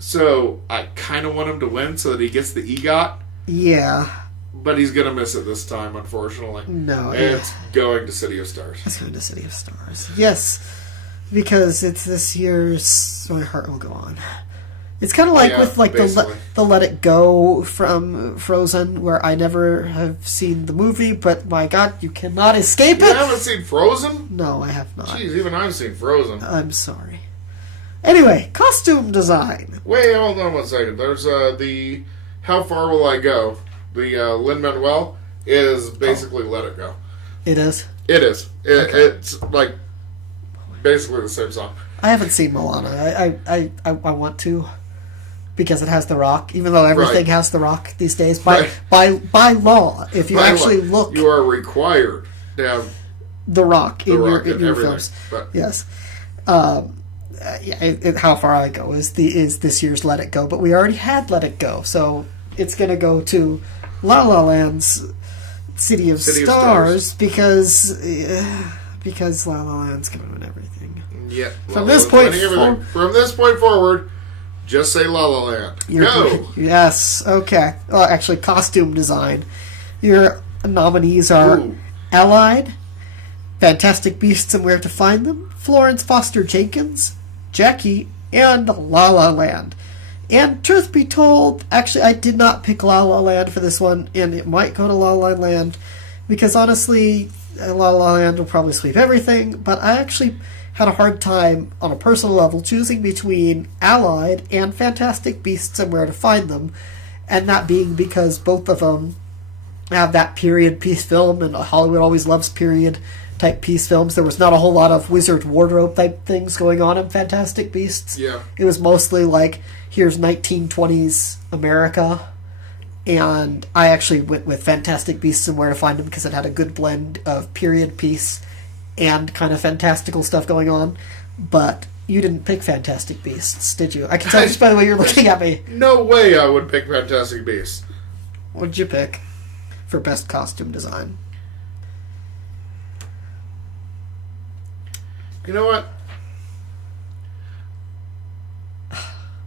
so I kind of want him to win so that he gets the EGOT. Yeah. But he's going to miss it this time, unfortunately. No. It's going to City of Stars. It's going to City of Stars. Yes, because it's this year's My Heart Will Go On. It's kind of like with like the Let It Go from Frozen, where I never have seen the movie, but my God, you cannot escape it. You haven't seen Frozen? No, I have not. Jeez, even I've seen Frozen. I'm sorry. Anyway, costume design. Wait, hold on 1 second. There's the How Far Will I Go? The Lin-Manuel is basically Let It Go. It is? It is. Okay. It's like basically the same song. I haven't seen Moana. I want to, because it has The Rock, even though everything has The Rock these days. By law, if you actually look... You are required to have The Rock in your everything. films. But, yes. How Far I Go is this year's Let It Go, but we already had Let It Go, so it's going to go to La La Land's City of Stars because La La Land's going to win everything. Yeah. From this point forward, just say La La Land. Go! Yes, okay. Well, actually, costume design. Your nominees are Allied, Fantastic Beasts and Where to Find Them, Florence Foster Jenkins, Jackie, and La La Land. And truth be told, actually, I did not pick La La Land for this one, and it might go to La La Land, because honestly, La La Land will probably sweep everything, but I actually had a hard time, on a personal level, choosing between Allied and Fantastic Beasts and Where to Find Them, and that being because both of them have that period piece film, and Hollywood always loves period type piece films. There was not a whole lot of wizard wardrobe type things going on in Fantastic Beasts. Yeah. It was mostly like, here's 1920s America, and I actually went with Fantastic Beasts and Where to Find Them because it had a good blend of period piece and kind of fantastical stuff going on. But you didn't pick Fantastic Beasts, did you? I can tell just by the way you're looking at me. No way I would pick Fantastic Beasts. What did you pick for best costume design? You know what?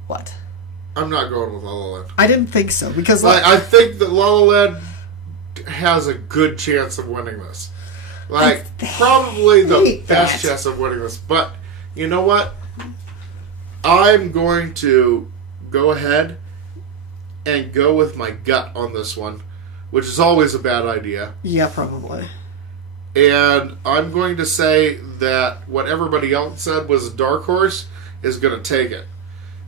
What? I'm not going with La La Land. I didn't think so, because I think that La La Land has a good chance of winning this. Probably the best chance of winning this. But you know what? I'm going to go ahead and go with my gut on this one, which is always a bad idea. Yeah, probably. And I'm going to say that what everybody else said was a dark horse is going to take it.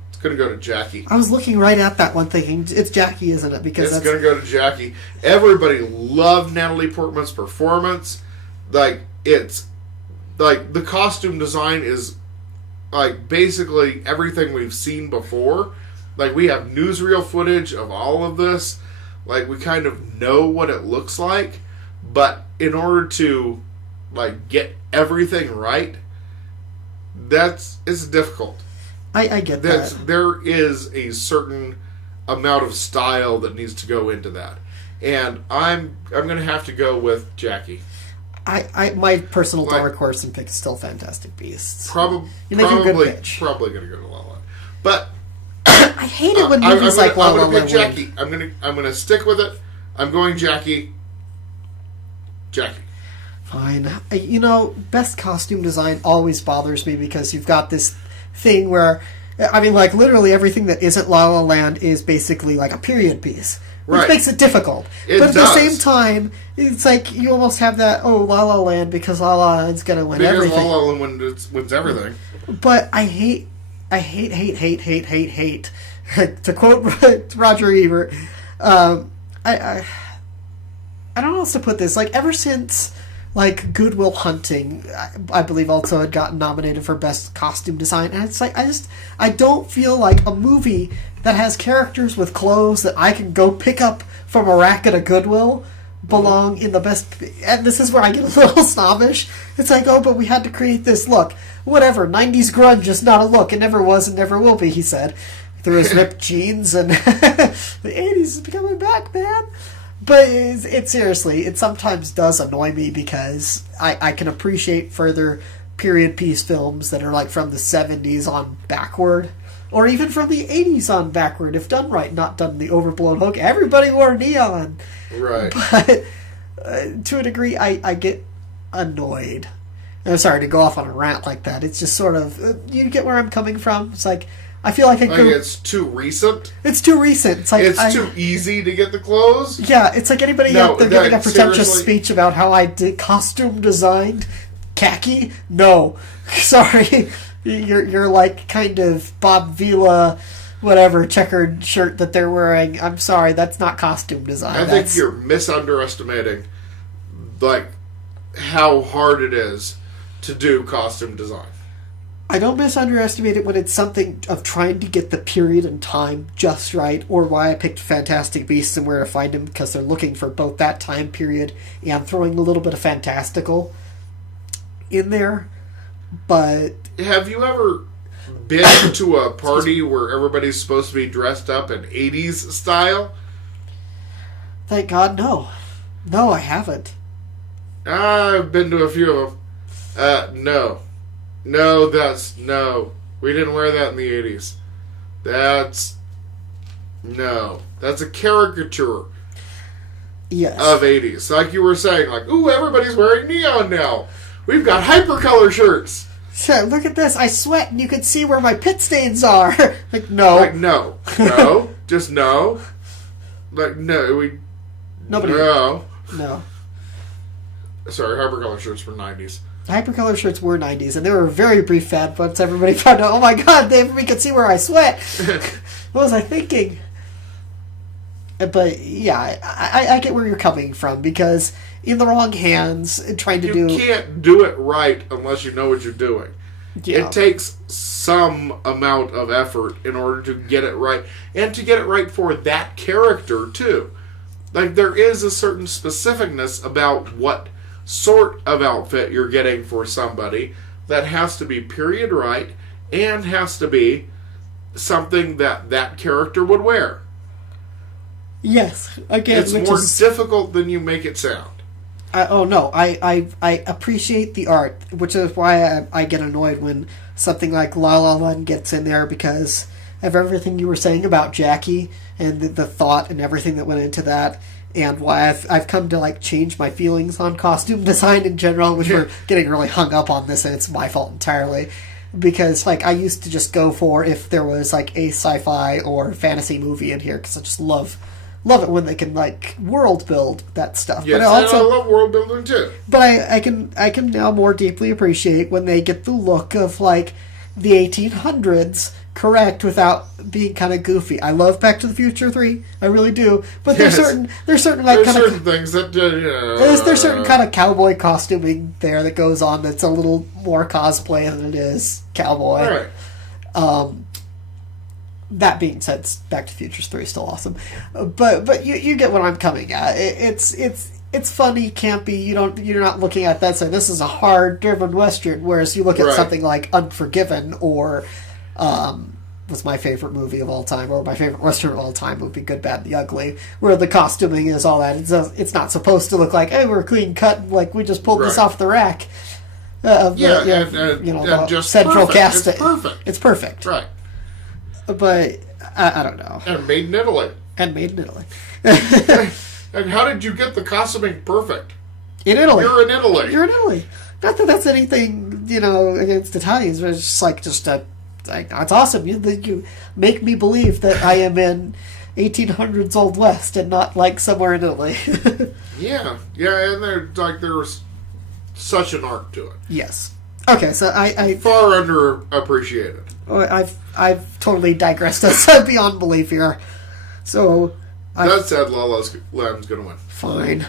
It's going to go to Jackie. I was looking right at that one thinking, it's Jackie, isn't it? Because it's going to go to Jackie. Everybody loved Natalie Portman's performance. It's the costume design is basically everything we've seen before. We have newsreel footage of all of this. We kind of know what it looks like. But in order to get everything right, it's difficult. I get that. There is a certain amount of style that needs to go into that, and I'm going to have to go with Jackie. My personal dark horse and pick is still Fantastic Beasts. Probably going to go to La La. But I hate it when movies La La Land. I'm going to pick Jackie. I'm going to stick with it. I'm going Jackie. Jackie. Fine. Best costume design always bothers me because you've got this thing where, literally everything that isn't La La Land is basically a period piece. Which makes it difficult. But at the same time, it's you almost have that, La La Land, because La La Land's going to win everything. Because La La Land wins everything. But I hate, to quote Roger Ebert, I don't know how else to put this. Ever since, Good Will Hunting, I believe also had gotten nominated for Best Costume Design. And it's I don't feel like a movie that has characters with clothes that I can go pick up from a rack at a Goodwill belong in the best... And this is where I get a little snobbish. It's but we had to create this look. Whatever, 90s grunge is not a look. It never was and never will be, he said. Through his ripped jeans, and the 80s is becoming back, man. But it seriously, it sometimes does annoy me because I can appreciate further period piece films that are from the 70s on backward, or even from the 80s on backward, if done right, not done the overblown hook. Everybody wore neon. Right. But to a degree, I get annoyed. I'm sorry to go off on a rant like that. It's just sort of, you get where I'm coming from? It's I feel like it's too recent. It's too recent. It's too easy to get the clothes. Yeah, it's anybody out there giving a pretentious speech about how I did costume designed khaki. No, sorry, You're like kind of Bob Vila, whatever checkered shirt that they're wearing. I'm sorry, that's not costume design. I think you're misunderestimating, like, how hard it is to do costume design. I don't misunderestimate it when it's something of trying to get the period and time just right, or why I picked Fantastic Beasts and Where to Find Him, because they're looking for both that time period and throwing a little bit of fantastical in there. But have you ever been to a party where everybody's supposed to be dressed up in 80s style? Thank God, no. No, I haven't. I've been to a few of them. No. No. We didn't wear that in the 80s. That's a caricature yes. of 80s. Like you were saying, like, ooh, everybody's wearing neon now. We've got hypercolor shirts. So, look at this. I sweat and you can see where my pit stains are. Like, no. Like, no. Just no. Like, no. Nobody. No. No. Sorry, hypercolor shirts were 90s. Hypercolor shirts were 90s, and they were a very brief fad once everybody found out, oh my god, we can see where I sweat. What was I thinking? But, yeah, I get where you're coming from, because in the wrong hands, trying to You can't do it right unless you know what you're doing. Yeah. It takes some amount of effort in order to get it right, and to get it right for that character, too. Like, there is a certain specificness about what sort of outfit you're getting for somebody that has to be period right and has to be something that character would wear. Yes. Again, it's more difficult than you make it sound. I appreciate the art, which is why I get annoyed when something like La La Land gets in there, because of everything you were saying about Jackie and the thought and everything that went into that, and why I've come to like change my feelings on costume design in general, which we're getting really hung up on this, and it's my fault entirely. Because like I used to just go for if there was like a sci-fi or fantasy movie in here, because I just love it when they can like world build that stuff. Yes, but I love world building too. But I can now more deeply appreciate when they get the look of like the 1800s correct without being kind of goofy. I love Back to the Future 3, I really do. But there's certain like kind of things that there's certain kind of cowboy costuming there that goes on that's a little more cosplay than it is cowboy. Right. That being said, Back to the Future 3 is still awesome. But you get what I'm coming at. It's funny, campy. You're not looking at that saying this is a hard driven western, whereas you look at something like Unforgiven or was my favorite movie of all time, or my favorite western of all time would be Good, Bad, and the Ugly, where the costuming is all that. It's not supposed to look like, hey, we're clean cut, like we just pulled this off the rack. And just central cast. It's perfect. It's perfect. Right. But I don't know. And made in Italy. And how did you get the costuming perfect? In Italy. You're in Italy. Not that that's anything, against Italians, but it's just it's awesome. You make me believe that I am in 1800s Old West and not like somewhere in Italy. Yeah, and there's such an art to it. Yes. Okay, so I far underappreciated. I've totally digressed. That's beyond belief here. So that said, La La Land's gonna win. Fine.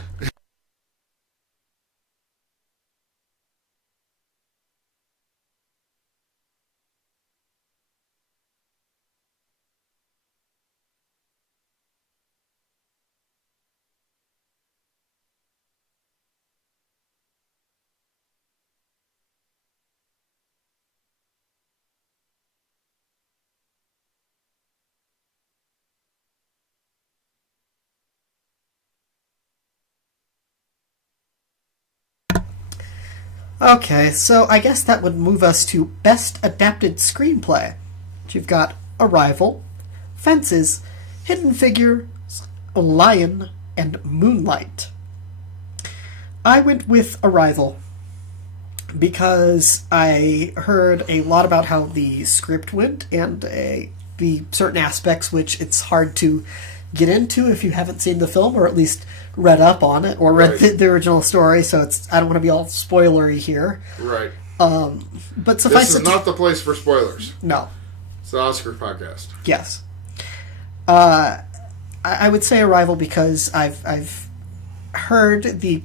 Okay, so I guess that would move us to Best Adapted Screenplay. You've got Arrival, Fences, Hidden Figures, Lion, and Moonlight. I went with Arrival because I heard a lot about how the script went and the certain aspects which it's hard to get into if you haven't seen the film, or at least read up on it, or read the original story, so I don't want to be all spoilery here. Right. But suffice this is it not the place for spoilers. No. It's the Oscar podcast. Yes. I would say Arrival because I've heard the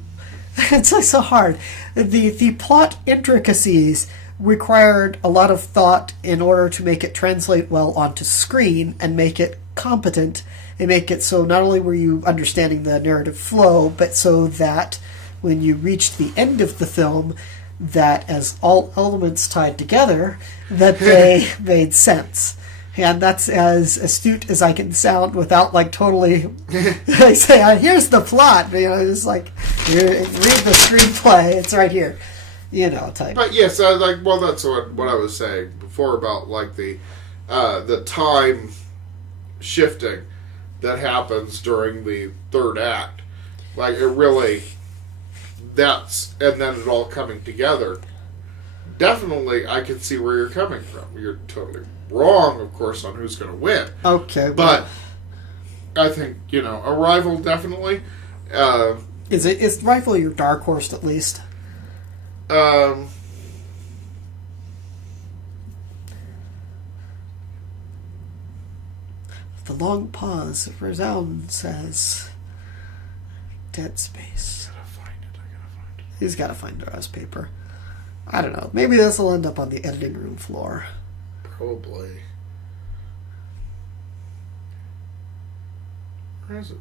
it's like so hard. The plot intricacies required a lot of thought in order to make it translate well onto screen and make it competent and make it so not only were you understanding the narrative flow, but so that when you reached the end of the film, that as all elements tied together, that they made sense. And that's as astute as I can sound without like totally I say, here's the plot. You know, just like read the screenplay. It's right here. You know, type. But yes, that's what I was saying before about like the time shifting that happens during the third act. Like it really, and then it all coming together. Definitely, I can see where you're coming from. You're totally wrong, of course, on who's going to win. Okay, but I think Arrival definitely. Is Arrival your dark horse at least? The long pause resounds as dead space. I gotta find it. He's got to find Dara's paper. I don't know. Maybe this will end up on the editing room floor. Probably. Where is it?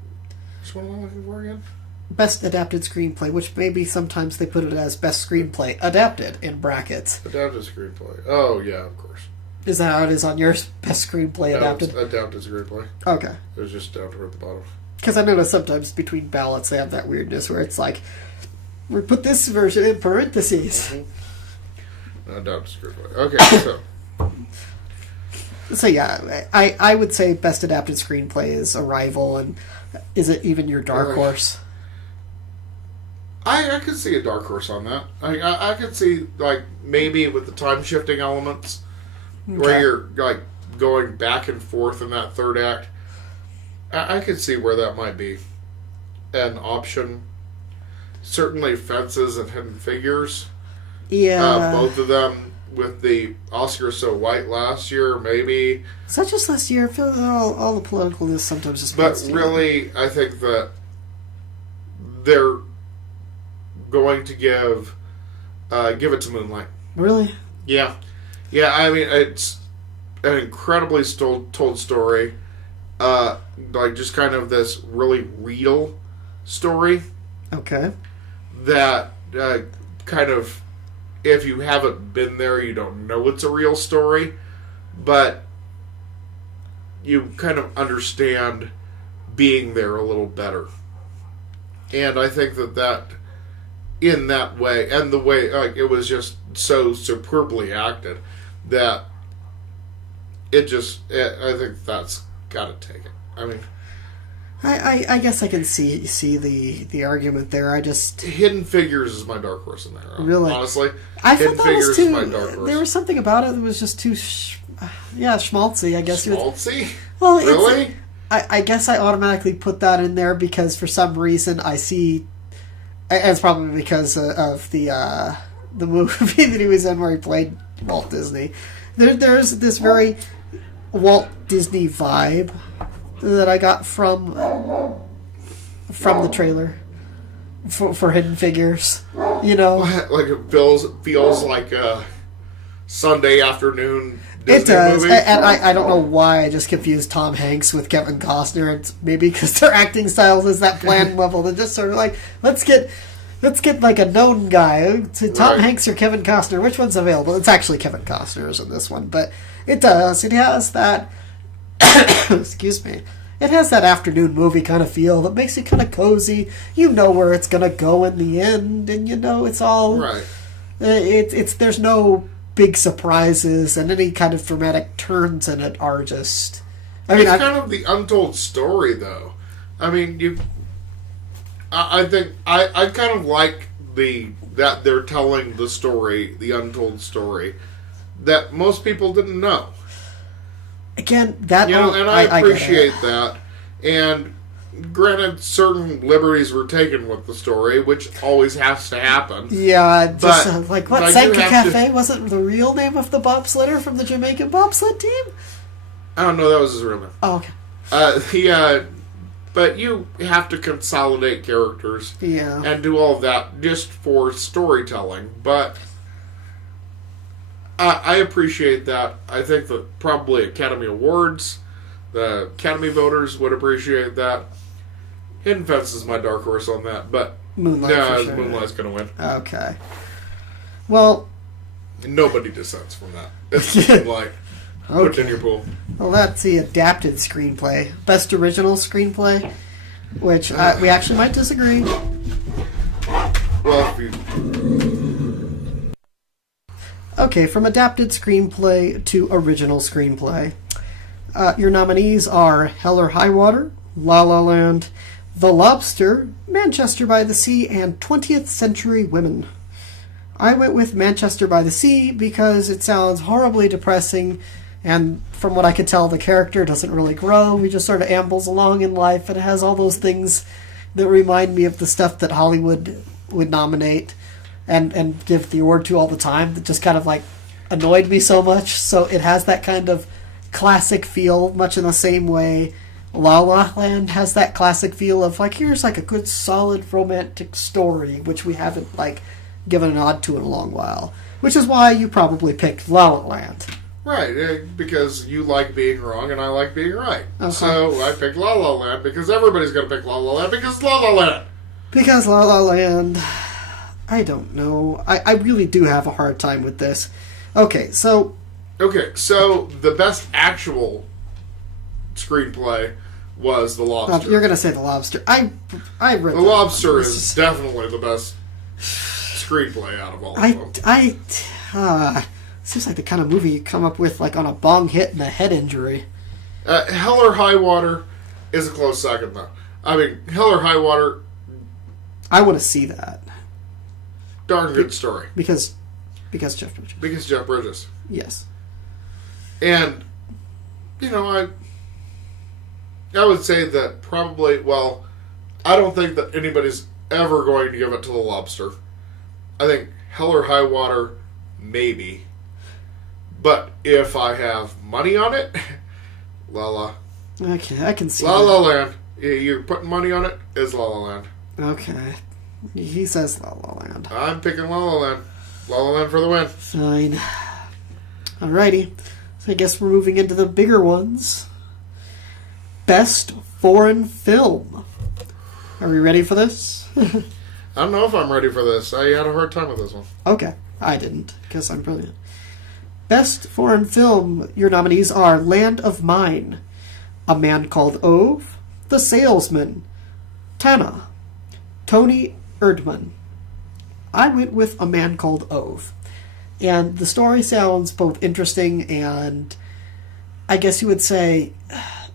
Which one am I looking for again? Best adapted screenplay, which maybe sometimes they put it as best screenplay adapted in brackets. Adapted screenplay. Oh yeah, of course. Is that how it is on yours? Best screenplay adapted? Adapted screenplay. Okay. It was just down toward the bottom. Because I notice sometimes between ballots they have that weirdness where it's like, we put this version in parentheses. Mm-hmm. Adapted screenplay. Okay, so. So yeah, I would say best adapted screenplay is Arrival, and is it even your dark horse? I could see a dark horse on that. I could see like maybe with the time shifting elements, where you're like going back and forth in that third act. I could see where that might be an option. Certainly, Fences and Hidden Figures. Yeah, both of them with the Oscar So White last year, maybe. Is that just last year? I feel that all the politicalness sometimes just. But really, I think that they're going to give it to Moonlight. Really? Yeah. I mean, it's an incredibly told story. Like just kind of this really real story. Okay. That kind of, if you haven't been there, you don't know it's a real story, but you kind of understand being there a little better. And I think that in that way, and the way it was just so superbly acted, that I think that's got to take it. I mean, I guess I can see the argument there. I just Hidden Figures is my dark horse in there. Really, honestly, I Hidden thought that was too. Is my dark horse. There was something about it that was just too, schmaltzy. I guess schmaltzy. Well, really. I guess I automatically put that in there because for some reason I see, and it's probably because of the movie that he was in where he played Walt Disney. There's this very Walt Disney vibe that I got from the trailer for Hidden Figures. You know, like it feels like a Sunday afternoon Disney it does, movie. and I don't know why I just confused Tom Hanks with Kevin Costner. It's maybe because their acting styles is that bland level. They're just sort of like, let's get like a known guy. Tom Hanks or Kevin Costner, which one's available? It's actually Kevin Costner's in this one, but it does. It has that. Excuse me. It has that afternoon movie kind of feel that makes it kind of cozy. You know where it's going to go in the end, and you know it's all right. It's there's no big surprises, and any kind of dramatic turns in it are just. It's kind of the untold story, though. I mean, I think I kind of like that they're telling the story, the untold story, that most people didn't know. Again, that and I appreciate that, and granted, certain liberties were taken with the story, which always has to happen. Yeah, just But what, I Sanka do have Cafe wasn't the real name of the bobsledder from the Jamaican bobsled team? I don't know, that was his real name. Oh, okay. But you have to consolidate characters and do all of that just for storytelling. But I appreciate that. I think that probably Academy Awards, the Academy voters would appreciate that. Hidden Fence is my dark horse on that, but Moonlight Moonlight's going to win. Okay. Well, nobody dissents from that. It's Moonlight. Okay. Put it in your pool. Well, that's the adapted screenplay. Best original screenplay, which we actually might disagree. Well, if you... Okay, from adapted screenplay to original screenplay. Your nominees are Hell or High Water, La La Land, The Lobster, Manchester by the Sea, and 20th Century Women. I went with Manchester by the Sea because it sounds horribly depressing, and from what I could tell, the character doesn't really grow. He just sort of ambles along in life, and it has all those things that remind me of the stuff that Hollywood would nominate and give the award to all the time, that just kind of like annoyed me so much. So it has that kind of classic feel, much in the same way La La Land has that classic feel of like, here's like a good solid romantic story, which we haven't like given a nod to in a long while. Which is why you probably picked La La Land. Right, because you like being wrong and I like being right. Uh-huh. So I picked La La Land because everybody's going to pick La La Land because La La Land. Because La La Land, I don't know. I really do have a hard time with this. Okay, so the best actual screenplay was The Lobster. You're going to say The Lobster. I read The Lobster is definitely the best screenplay out of all of them. Seems like the kind of movie you come up with like on a bong hit and a head injury. Hell or High Water is a close second, though. I mean, Hell or High Water... I want to see that. Darn good story. Because Jeff Bridges. Because Jeff Bridges. Yes. And, I would say that probably, well, I don't think that anybody's ever going to give it to The Lobster. I think Hell or High Water, maybe. But if I have money on it, La La. Okay, I can see La La Land. You're putting money on it, it's La La Land. Okay. He says La La Land. I'm picking La La Land. La La Land for the win. Fine. Alrighty. So I guess we're moving into the bigger ones. Best foreign film. Are we ready for this? I don't know if I'm ready for this. I had a hard time with this one. Okay. I didn't, because I'm brilliant. Best foreign film, your nominees are Land of Mine, A Man Called Ove, The Salesman, Tana, Tony Erdmann. I went with A Man Called Ove. And the story sounds both interesting and, I guess you would say,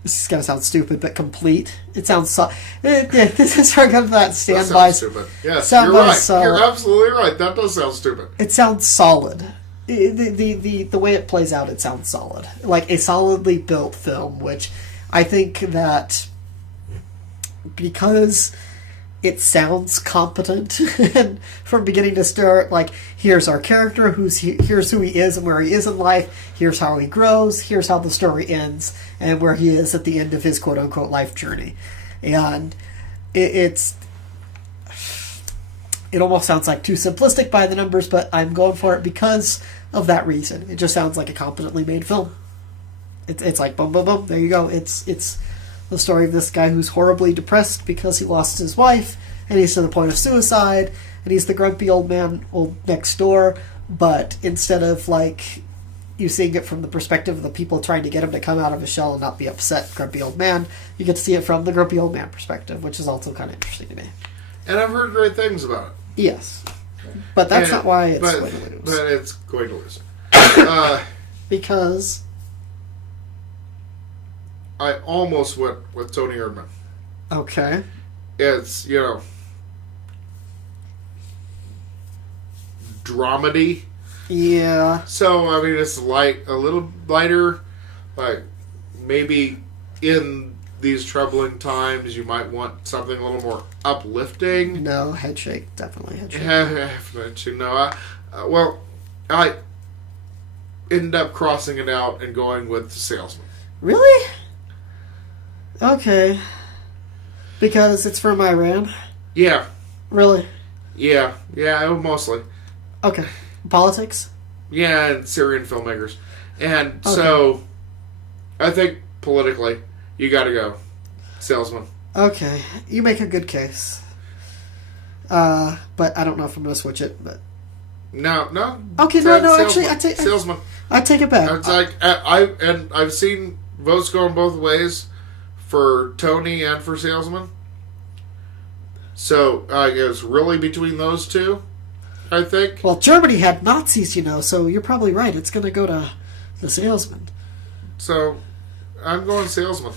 this is going to sound stupid, but complete. It sounds this is sort of that standby. That sounds stupid. Yes, you're right. You're absolutely right. That does sound stupid. It sounds solid. The way it plays out, it sounds solid. Like a solidly built film, which I think that because it sounds competent and from beginning to start, like, here's our character, here's who he is and where he is in life, here's how he grows, here's how the story ends, and where he is at the end of his quote-unquote life journey. And it almost sounds like too simplistic by the numbers, but I'm going for it because of that reason. It just sounds like a competently made film. It's like boom, boom, boom. There you go. It's the story of this guy who's horribly depressed because he lost his wife, and he's to the point of suicide, and he's the grumpy old man next door. But instead of like you seeing it from the perspective of the people trying to get him to come out of his shell and not be upset, grumpy old man, you get to see it from the grumpy old man perspective, which is also kind of interesting to me. And I've heard great things about it. Yes. But that's not why it's going to lose. But it's going to lose. Because I almost went with Tony Erdmann. Okay. It's, dramedy. Yeah. So, I mean, it's a little lighter, like maybe in these troubling times, you might want something a little more uplifting. No, head shake. Definitely head shake. I ended up crossing it out and going with The Salesman. Really? Okay. Because it's from Iran? Yeah. Really? Yeah, mostly. Okay. Politics? Yeah, and Syrian filmmakers. And so, I think politically, you gotta go Salesman. Okay. You make a good case. But I don't know if I'm going to switch it, but... No. Okay, no, actually, Salesman. I take it back. It's like, I've seen votes going both ways for Tony and for Salesman. So, it's really between those two, I think. Well, Germany had Nazis, so you're probably right. It's going to go to The Salesman. So, I'm going Salesman.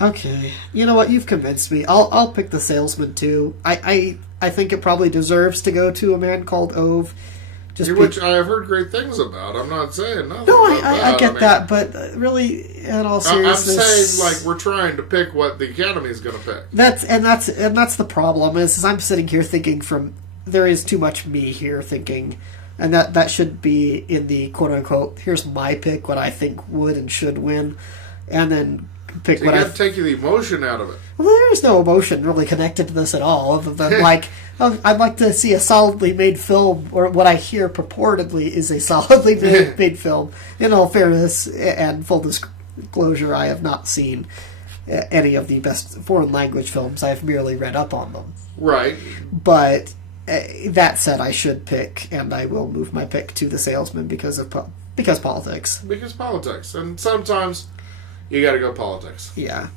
Okay. You know what? You've convinced me. I'll pick The Salesman, too. I think it probably deserves to go to A Man Called Ove. Which I have heard great things about. I'm not saying nothing. No, I get that, but really, in all seriousness, I'm saying we're trying to pick what the Academy is going to pick. That's the problem. Is I'm sitting here thinking there is too much me here thinking, and that should be in the quote unquote. Here's my pick, what I think would and should win, and then pick so what you got to take the emotion out of it. Well, there is no emotion really connected to this at all, other than I'd like to see a solidly made film, or what I hear purportedly is a solidly made film. In all fairness and full disclosure, I have not seen any of the best foreign language films. I have merely read up on them. Right. But that said, I should pick, and I will move my pick to The Salesman because politics. Because politics, and sometimes you got to go politics. Yeah.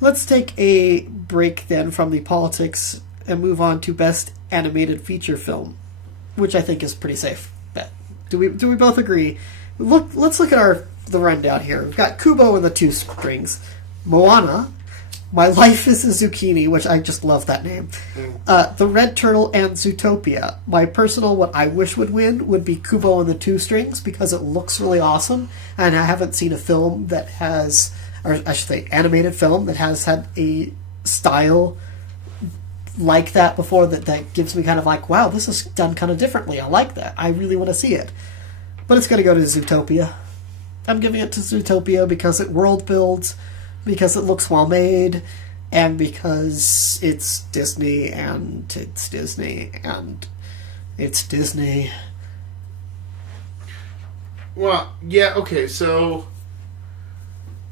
Let's take a break then from the politics and move on to Best Animated Feature Film, which I think is a pretty safe bet. Do we both agree? Let's look at the rundown here. We've got Kubo and the Two Strings, Moana, My Life is a Zucchini, which I just love that name, The Red Turtle, and Zootopia. My personal, what I wish would win would be Kubo and the Two Strings, because it looks really awesome, and I haven't seen a film that has, or I should say animated film, that has had a style like that before that gives me kind of like, wow, this is done kind of differently. I like that. I really want to see it. But it's going to go to Zootopia. I'm giving it to Zootopia because it world builds, because it looks well made, and because it's Disney, and it's Disney, and it's Disney. Well, yeah, okay, so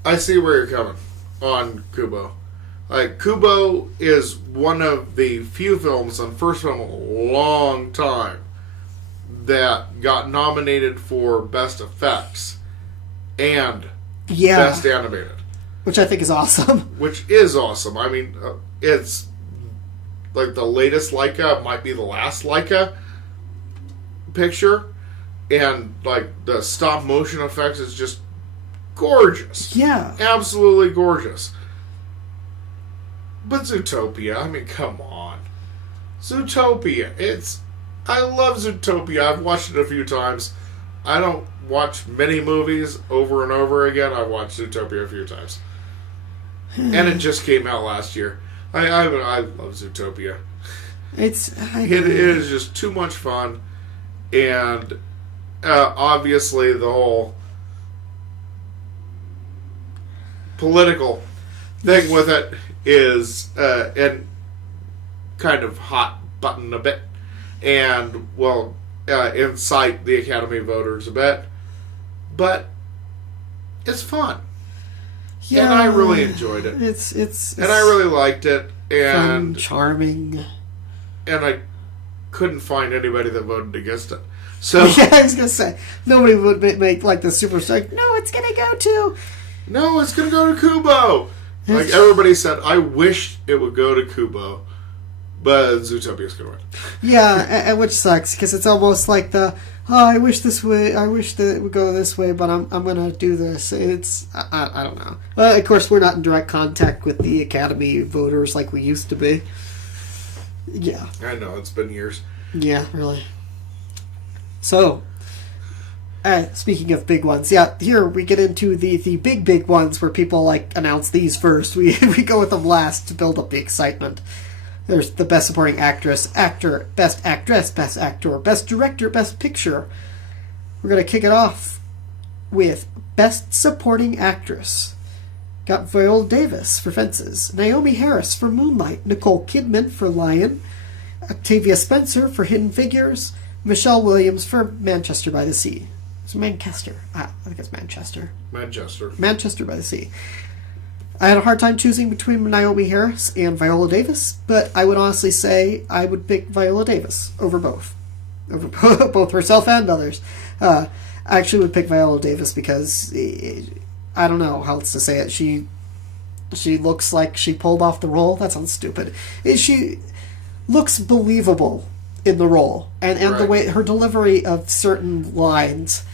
I see where you're coming on Kubo. Like, Kubo is one of the few films, and first film in a long time, that got nominated for Best Effects and Best Animated. Which I think is awesome. Which is awesome. I mean, it's like the latest Leica, might be the last Leica picture, and like the stop motion effects is just gorgeous. Yeah. Absolutely gorgeous. But Zootopia, I mean, come on. Zootopia, I love Zootopia. I've watched it a few times. I don't watch many movies over and over again. I've watched Zootopia a few times. And it just came out last year. I love Zootopia. It is just too much fun. And obviously the whole political thing with it is and kind of hot button a bit, and incite the Academy voters a bit, but it's fun. Yeah, and I really enjoyed it. It's and I really liked it, and fun, charming, and I couldn't find anybody that voted against it. So yeah, I was gonna say nobody would make like the super like, no, it's gonna go to Kubo. Like, everybody said, I wish it would go to Kubo, but Zootopia's going to win. Yeah, and which sucks, because it's almost like I wish that it would go this way, but I'm going to do this. It's, I don't know. Of course, we're not in direct contact with the Academy voters like we used to be. Yeah. I know, it's been years. Yeah, really. So, Speaking of big ones, yeah, here we get into the big ones where people like announce these first. We go with them last to build up the excitement. There's the Best Supporting Actress, Actor, Best Actress, Best Actor, Best Director, Best Picture. We're going to kick it off with Best Supporting Actress. Got Viola Davis for Fences, Naomi Harris for Moonlight, Nicole Kidman for Lion, Octavia Spencer for Hidden Figures, Michelle Williams for Manchester by the Sea. It's Manchester. I think it's Manchester. Manchester by the Sea. I had a hard time choosing between Naomi Harris and Viola Davis, but I would honestly say I would pick Viola Davis over both. Over both herself and others. I actually would pick Viola Davis because I don't know how else to say it. She looks like she pulled off the role. That sounds stupid. She looks believable in the role. And right. The way her delivery of certain lines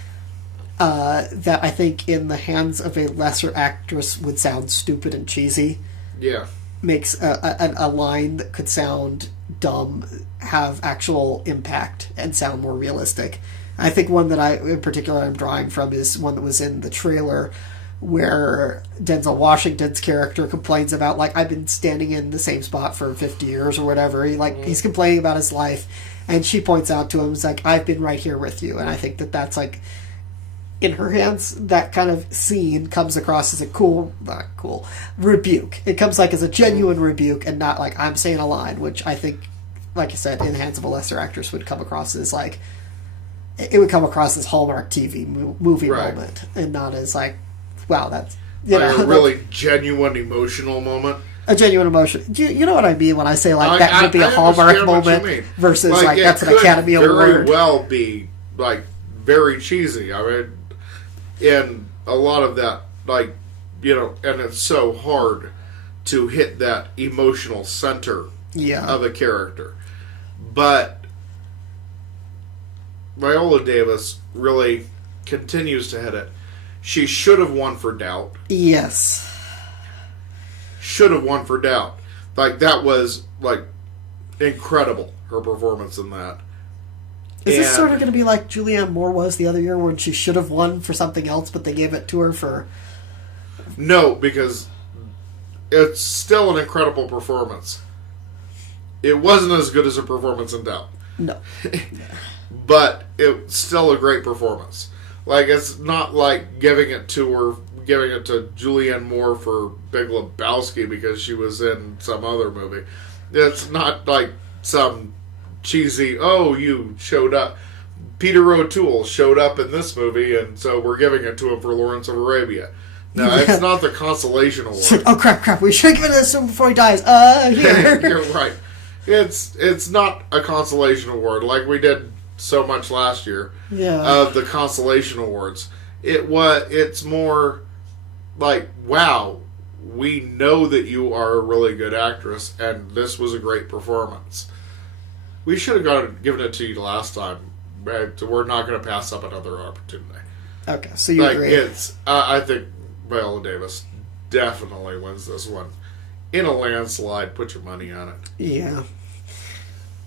that I think in the hands of a lesser actress would sound stupid and cheesy. Yeah. Makes a line that could sound dumb have actual impact and sound more realistic. I think one that in particular I'm drawing from is one that was in the trailer where Denzel Washington's character complains about, like, I've been standing in the same spot for 50 years or whatever. He's complaining about his life, and she points out to him, it's like, I've been right here with you. And I think that's like, in her hands, that kind of scene comes across as a not cool rebuke. It comes like as a genuine rebuke and not like I'm saying a line, which I think, like I said, in the hands of a lesser actress would come across as like, it would come across as Hallmark TV movie right. moment, and not as like, wow, that's a really genuine emotional moment. A genuine emotion. You know what I mean when I say like that would be a Hallmark moment versus like that's an Academy Award. Very well be like very cheesy. I mean, in a lot of that, like, and it's so hard to hit that emotional center of a character, but Viola Davis really continues to hit it. She should have won for Doubt. Yes. Should have won for Doubt. Like, that was, like, incredible, her performance in that. Is this sort of going to be like Julianne Moore was the other year when she should have won for something else, but they gave it to her for... No, because it's still an incredible performance. It wasn't as good as her performance in Doubt. No. But it's still a great performance. Like, it's not like giving it to Julianne Moore for Big Lebowski because she was in some other movie. It's not like some cheesy, oh, you showed up. Peter O'Toole showed up in this movie, and so we're giving it to him for Lawrence of Arabia. No, it's not the consolation award. Like, oh, crap, we should give it to him before he dies. Here. You're right. It's not a consolation award like we did so much last year of the consolation awards. It's more like, wow, we know that you are a really good actress, and this was a great performance. We should have given it to you last time. Right? We're not going to pass up another opportunity. Okay, so you agree. I think Viola Davis definitely wins this one. In a landslide, put your money on it. Yeah.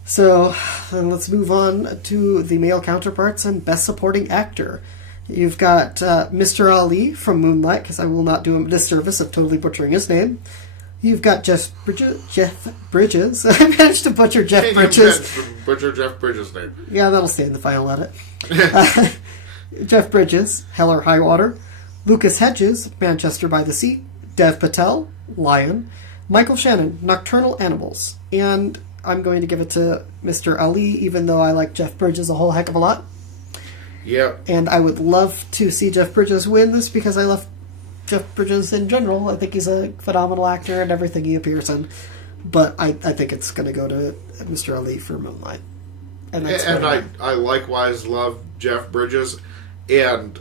So, then let's move on to the male counterparts and Best Supporting Actor. You've got Mr. Ali from Moonlight, because I will not do him a disservice of totally butchering his name. You've got Jeff Bridges. I managed to butcher Jeff Bridges. Butcher Jeff Bridges' name. Yeah, that'll stay in the final edit. Jeff Bridges, Hell or High Water. Lucas Hedges, Manchester by the Sea. Dev Patel, Lion. Michael Shannon, Nocturnal Animals. And I'm going to give it to Mr. Ali, even though I like Jeff Bridges a whole heck of a lot. Yeah. And I would love to see Jeff Bridges win this because I love Jeff Bridges in general. I think he's a phenomenal actor in everything he appears in. But I think it's going to go to Mr. Ali for Moonlight. And I likewise love Jeff Bridges. And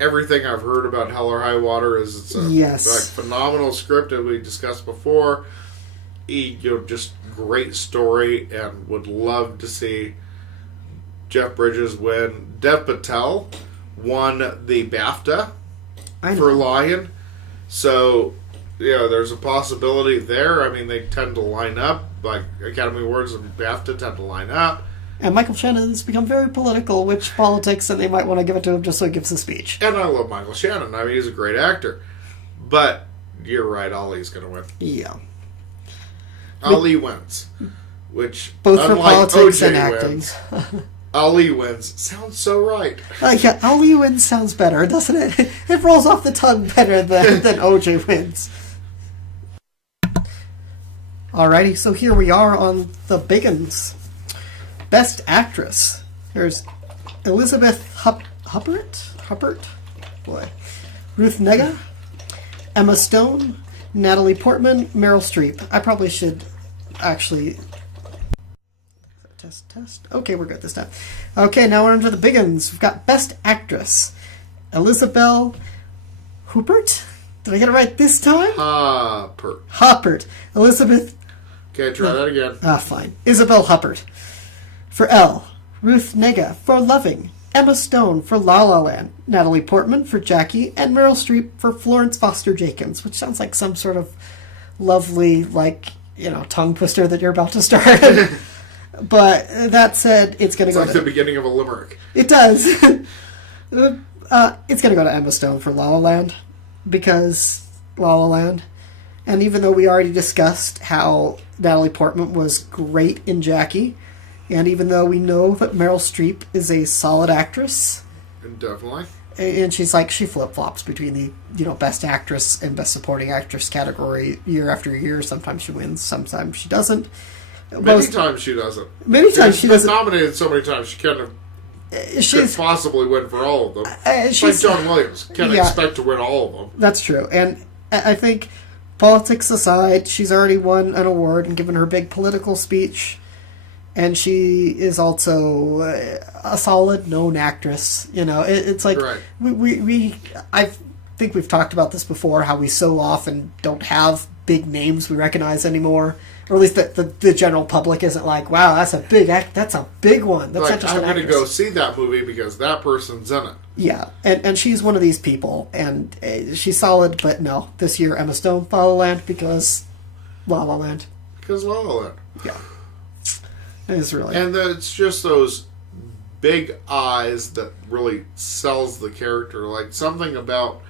everything I've heard about Hell or High Water is it's a phenomenal script that we discussed before. Just great story, and would love to see Jeff Bridges win. Dev Patel won the BAFTA for Lion, so there's a possibility there. I mean, they tend to line up, like Academy Awards and BAFTA tend to line up. And Michael Shannon has become very political, which politics, and they might want to give it to him just so he gives a speech. And I love Michael Shannon. I mean, he's a great actor. But you're right, Ali's going to win. Yeah. Ali wins. Which, both for politics OJ and acting. Wins, Ali wins. Sounds so right. Yeah, Ali wins sounds better, doesn't it? It rolls off the tongue better than OJ wins. Alrighty, so here we are on the big uns. Best Actress. There's Elizabeth Huppert? Boy. Ruth Negga, Emma Stone, Natalie Portman, Meryl Streep. I probably should actually... Test. Okay, we're good this time. Okay, now we're into the big uns. We've got Best Actress. Elizabeth Huppert? Did I get it right this time? Huppert. Elizabeth... Okay, try that again. Fine. Isabel Huppert. For Elle. Ruth Negga for Loving. Emma Stone for La La Land. Natalie Portman for Jackie. And Meryl Streep for Florence Foster Jenkins, which sounds like some sort of lovely, tongue twister that you're about to start. But that said, it's going to go like the beginning of a limerick. It does. It's going to go to Emma Stone for La La Land. Because La La Land. And even though we already discussed how Natalie Portman was great in Jackie, and even though we know that Meryl Streep is a solid actress, definitely, and she flip-flops between the Best Actress and Best Supporting Actress category year after year. Sometimes she wins, sometimes she doesn't. Many times she doesn't. Many times she doesn't. She's nominated so many times she could possibly win for all of them. Like John Williams can't expect to win all of them. That's true, and I think politics aside, she's already won an award and given her big political speech. And she is also a solid known actress. It's like right. I think we've talked about this before. How we so often don't have big names we recognize anymore, or at least the general public isn't like, wow, that's a big that's a big one. That's not just I'm going to go see that movie because that person's in it. Yeah, and she's one of these people, and she's solid. But no, this year Emma Stone, La La Land, because La La Land. Because La La Land. Yeah. It's really, and it's just those big eyes that really sells the character. Like something about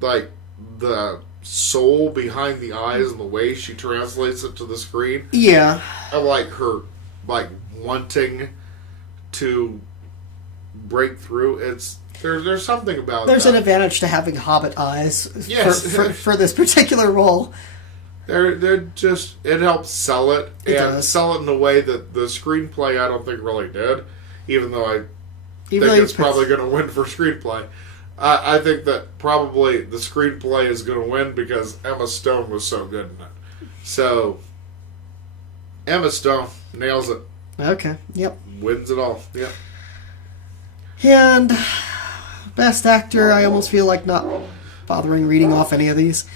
the soul behind the eyes and the way she translates it to the screen. Yeah, I like her wanting to break through. There's something about there's that. an advantage to having Hobbit eyes. Yes. for this particular role. They're just, it helps sell it, does. Sell it in a way that the screenplay I don't think really did, even though I think it's probably going to win for screenplay. I think that probably the screenplay is going to win because Emma Stone was so good in it. So, Emma Stone nails it. Okay, yep. Wins it all, yep. And Best Actor, I almost feel like not bothering reading off any of these.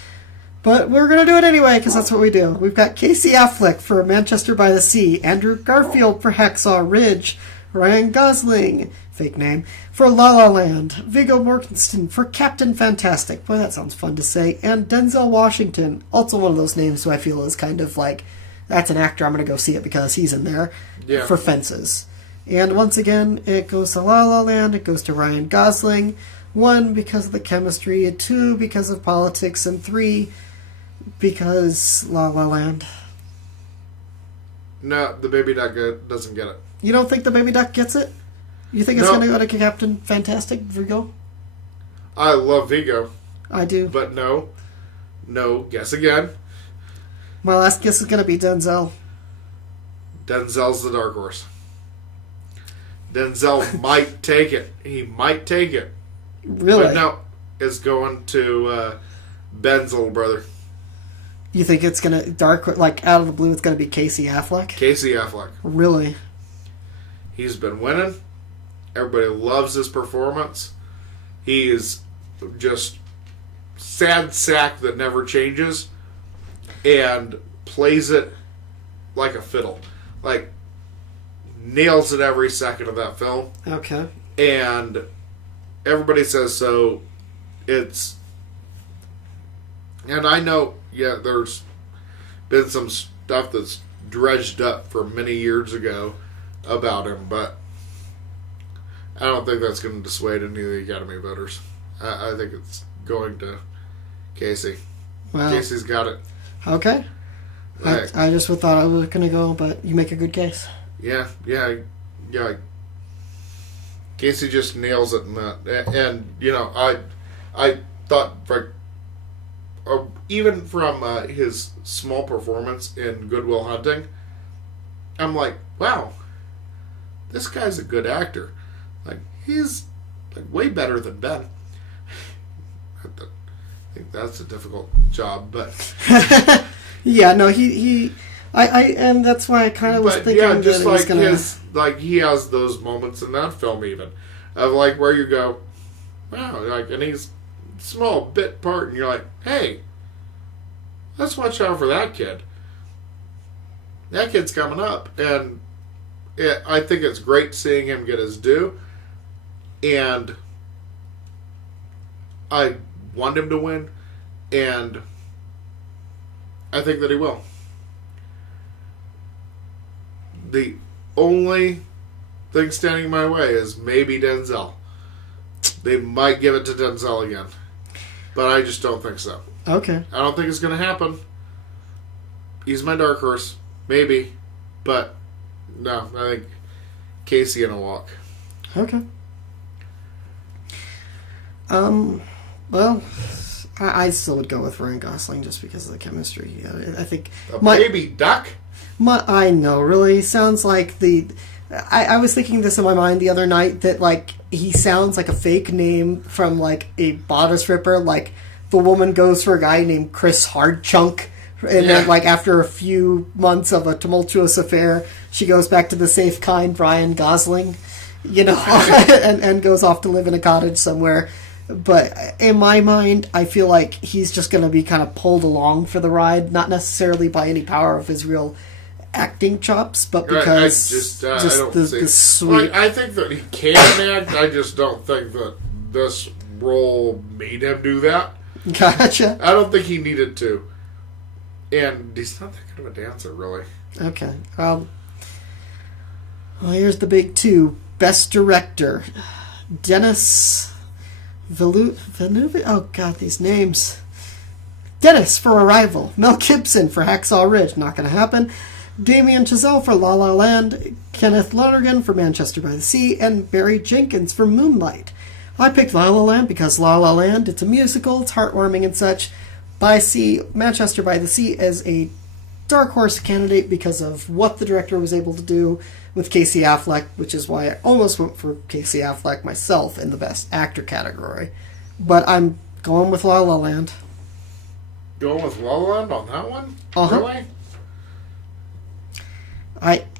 But we're going to do it anyway, because that's what we do. We've got Casey Affleck for Manchester by the Sea, Andrew Garfield for Hacksaw Ridge, Ryan Gosling, fake name, for La La Land, Viggo Mortensen for Captain Fantastic, boy, that sounds fun to say, and Denzel Washington, also one of those names who I feel is kind of like, that's an actor, I'm going to go see it because he's in there, for Fences. And once again, it goes to La La Land, it goes to Ryan Gosling, 1, because of the chemistry, 2, because of politics, and 3, because La La Land. No, the baby duck doesn't get it. You don't think the baby duck gets it? You think it's going to go to Captain Fantastic, Viggo? I love Viggo. I do. But no. No, guess again. My last guess is going to be Denzel. Denzel's the dark horse. Denzel might take it. He might take it. Really? But no, it's going to Ben's little brother. You think it's going to, out of the blue, it's going to be Casey Affleck? Casey Affleck. Really? He's been winning. Everybody loves his performance. He is just sad sack that never changes and plays it like a fiddle. Like, nails it every second of that film. Okay. And everybody says so. And I know, there's been some stuff that's dredged up from many years ago about him, but I don't think that's going to dissuade any of the Academy voters. I think it's going to Casey. Well, Casey's got it. Okay. I just thought I was going to go, but you make a good case. Yeah. Casey just nails it in that. And, I thought, even from his small performance in Good Will Hunting, I'm like, wow, this guy's a good actor. Like, he's way better than Ben. I think that's a difficult job, but yeah, no, and that's why I kind of was thinking that just he was gonna. He has those moments in that film even of where you go, wow, and he's small bit part, and you're like, hey, let's watch out for that kid. That kid's coming up, and I think it's great seeing him get his due, and I want him to win, and I think that he will. The only thing standing in my way is maybe Denzel. They might give it to Denzel again, but I just don't think so. Okay. I don't think it's going to happen. He's my dark horse. Maybe. But, no, I think Casey in a walk. Okay. Well, I still would go with Ryan Gosling just because of the chemistry. I think... baby duck? I know, really. Sounds like I was thinking this in my mind the other night that, he sounds like a fake name from, a bodice ripper. The woman goes for a guy named Chris Hardchunk, and then, after a few months of a tumultuous affair, she goes back to the safe kind Ryan Gosling, and goes off to live in a cottage somewhere. But in my mind, I feel like he's just going to be kind of pulled along for the ride, not necessarily by any power of his real acting chops, but because the sweet. I think that he can act. I just don't think that this role made him do that. Gotcha. I don't think he needed to, and he's not that good of a dancer, really. Okay. Well, here's the big two: Best Director, Denis Villeneuve. Oh God, these names. Dennis for Arrival, Mel Gibson for Hacksaw Ridge, not going to happen. Damien Chazelle for La La Land, Kenneth Lonergan for Manchester by the Sea, and Barry Jenkins for Moonlight. I picked La La Land because La La Land, it's a musical, it's heartwarming and such. But I see Manchester by the Sea as a dark horse candidate because of what the director was able to do with Casey Affleck, which is why I almost went for Casey Affleck myself in the Best Actor category. But I'm going with La La Land. Going with La La Land on that one? Uh-huh. Really?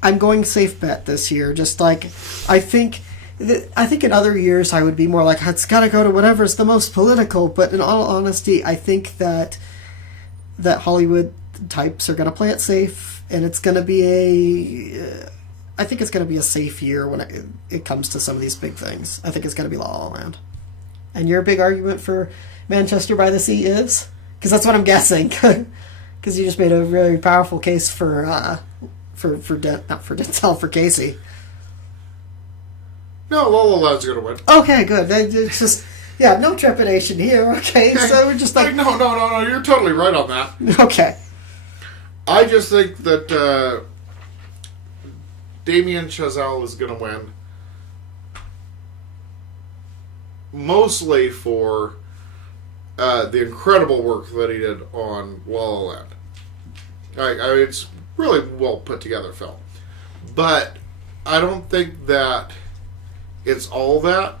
I'm going safe bet this year. Just I think in other years I would be more like, it's got to go to whatever's the most political. But in all honesty, I think that Hollywood types are going to play it safe, and it's going to be I think it's going to be a safe year when it comes to some of these big things. I think it's going to be La La Land. And your big argument for Manchester by the Sea is? Because that's what I'm guessing. Because you just made a very powerful case for Casey. No, La La Land's going to win. Okay, good. It's just, no trepidation here. Okay, so we're just like... No, you're totally right on that. Okay. I just think that Damien Chazelle is going to win. Mostly for the incredible work that he did on La La Land. It's really well put together film. But I don't think that it's all that.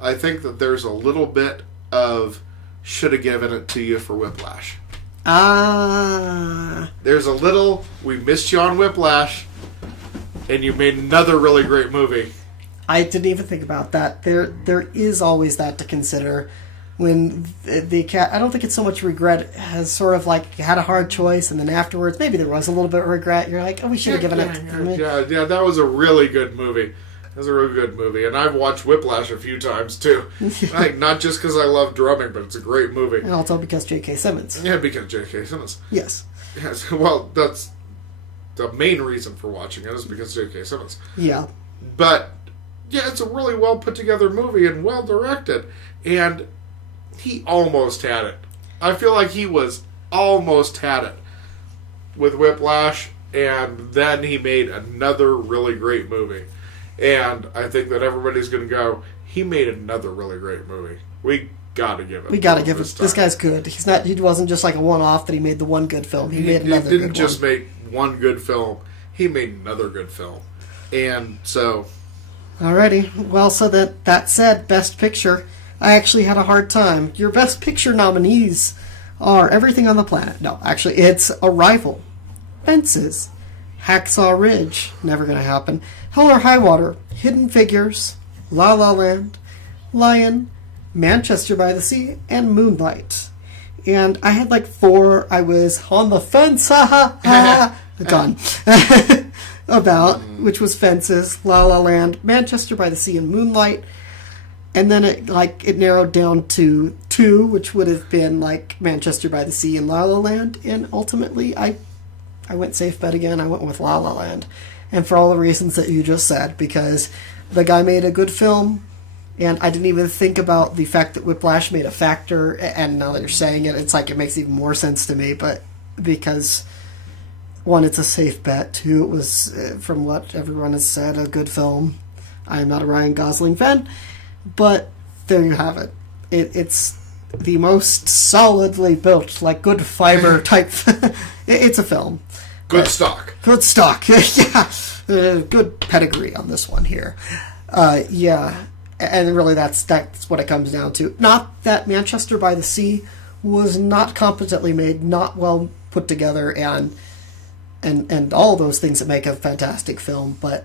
I think that there's a little bit of should have given it to you for Whiplash. There's a little, we missed you on Whiplash, and you made another really great movie. I didn't even think about that. There is always that to consider. When I don't think it's so much regret as sort of had a hard choice, and then afterwards maybe there was a little bit of regret. You're like, we should have given it. Yeah, that was a really good movie. That was a really good movie, and I've watched Whiplash a few times too. Not just because I love drumming, but it's a great movie, and also because J.K. Simmons. Yeah, because J.K. Simmons. Yes. Yes. Well, that's the main reason for watching it is because of J.K. Simmons. Yeah. But, yeah, it's a really well put together movie and well directed. And he almost had it. I feel like he was almost had it with Whiplash, and then he made another really great movie. And I think that everybody's going to go, he made another really great movie. We got to give it. We got to give it. This guy's good. He wasn't just like a one-off that he made the one good film. He made another good one. He didn't just make one good film. He made another good film. And so... Alrighty. Well, so that said, Best Picture, I actually had a hard time. Your Best Picture nominees are Everything on the Planet. No, actually, it's Arrival, Fences, Hacksaw Ridge, never gonna happen, Hell or High Water, Hidden Figures, La La Land, Lion, Manchester by the Sea, and Moonlight. And I had like 4 I was on the fence, gone, about, which was Fences, La La Land, Manchester by the Sea, and Moonlight. And then it narrowed down to 2, which would have been like Manchester by the Sea and La La Land. And ultimately, I went safe bet again. I went with La La Land. And for all the reasons that you just said, because the guy made a good film, and I didn't even think about the fact that Whiplash made a factor, and now that you're saying it, it's like it makes even more sense to me, but because, 1, it's a safe bet, 2, it was, from what everyone has said, a good film. I am not a Ryan Gosling fan, but there you have it. It's the most solidly built, like good fiber type. It's a film. Good stock. Good stock. Yeah. Good pedigree on this one here. Yeah. And really that's what it comes down to. Not that Manchester by the Sea was not competently made, not well put together, and all those things that make a fantastic film, but...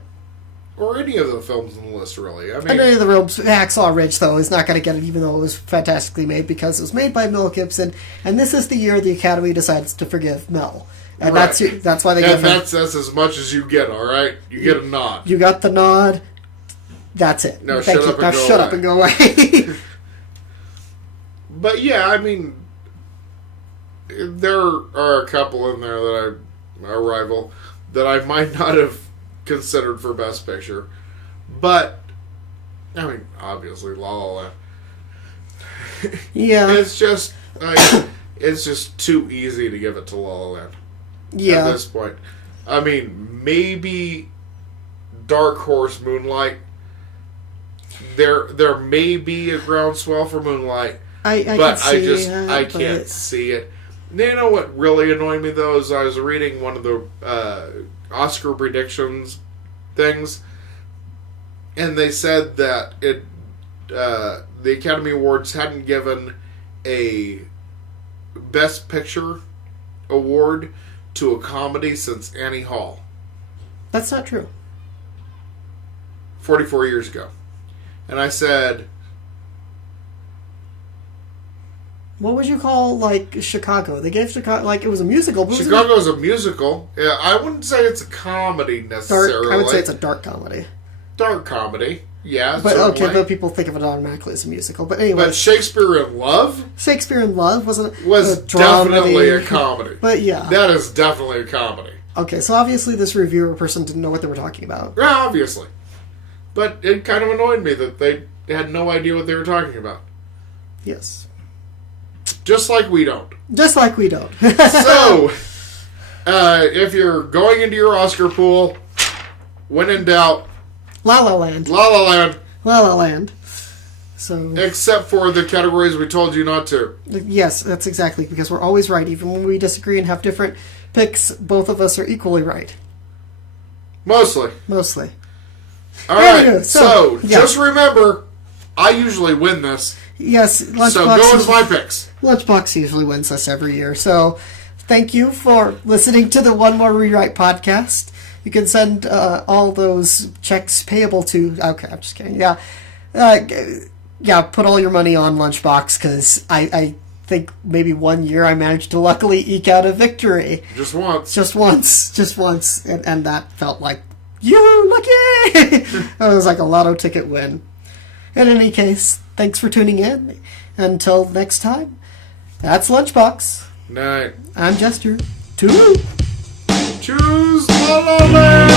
Or any of the films on the list, really. I mean, and any of the films, Hacksaw Ridge, though, is not going to get it, even though it was fantastically made, because it was made by Mel Gibson, and this is the year the Academy decides to forgive Mel. And right. that's why they give him... that's as much as you get, all right? You get a nod. You got the nod. That's it. Now shut up and go away. But, yeah, I mean, there are a couple in there that Arrival, that I might not have considered for Best Picture, but I mean, obviously, La La Land. Yeah, it's just too easy to give it to La La Land. Yeah, at this point, I mean, maybe Dark Horse Moonlight. There may be a groundswell for Moonlight, I can't see it. You know what really annoyed me though is I was reading one of the Oscar predictions things, and they said that the Academy Awards hadn't given a Best Picture award to a comedy since Annie Hall. That's not true. 44 years ago. And I said... What would you call, like, Chicago? They gave Chicago, like, it was a musical. But Chicago is a musical. Yeah, I wouldn't say it's a comedy necessarily. I would say it's a dark comedy. Dark comedy, yeah. But okay, but people think of it automatically as a musical. But anyway. But Shakespeare in Love? Shakespeare in Love was definitely a comedy. But yeah. That is definitely a comedy. Okay, so obviously this reviewer person didn't know what they were talking about. Yeah, obviously. But it kind of annoyed me that they had no idea what they were talking about. Yes. Just like we don't. Just like we don't. So, if you're going into your Oscar pool, when in doubt... La La Land. La La Land. La La Land. So, except for the categories we told you not to. Yes, that's exactly, because we're always right. Even when we disagree and have different picks, both of us are equally right. Mostly. All right, so just remember, I usually win this. Yes, Lunchbox. So go with my picks. Lunchbox usually wins us every year. So thank you for listening to the One More Rewrite podcast. You can send all those checks payable to... Okay, I'm just kidding. Yeah. Put all your money on Lunchbox, because I think maybe one year I managed to luckily eke out a victory. Just once. And that felt like, you lucky! It was like a lotto ticket win. In any case, thanks for tuning in. Until next time, that's Lunchbox. Night. I'm Jester. Toodaloo. Choose Follow me!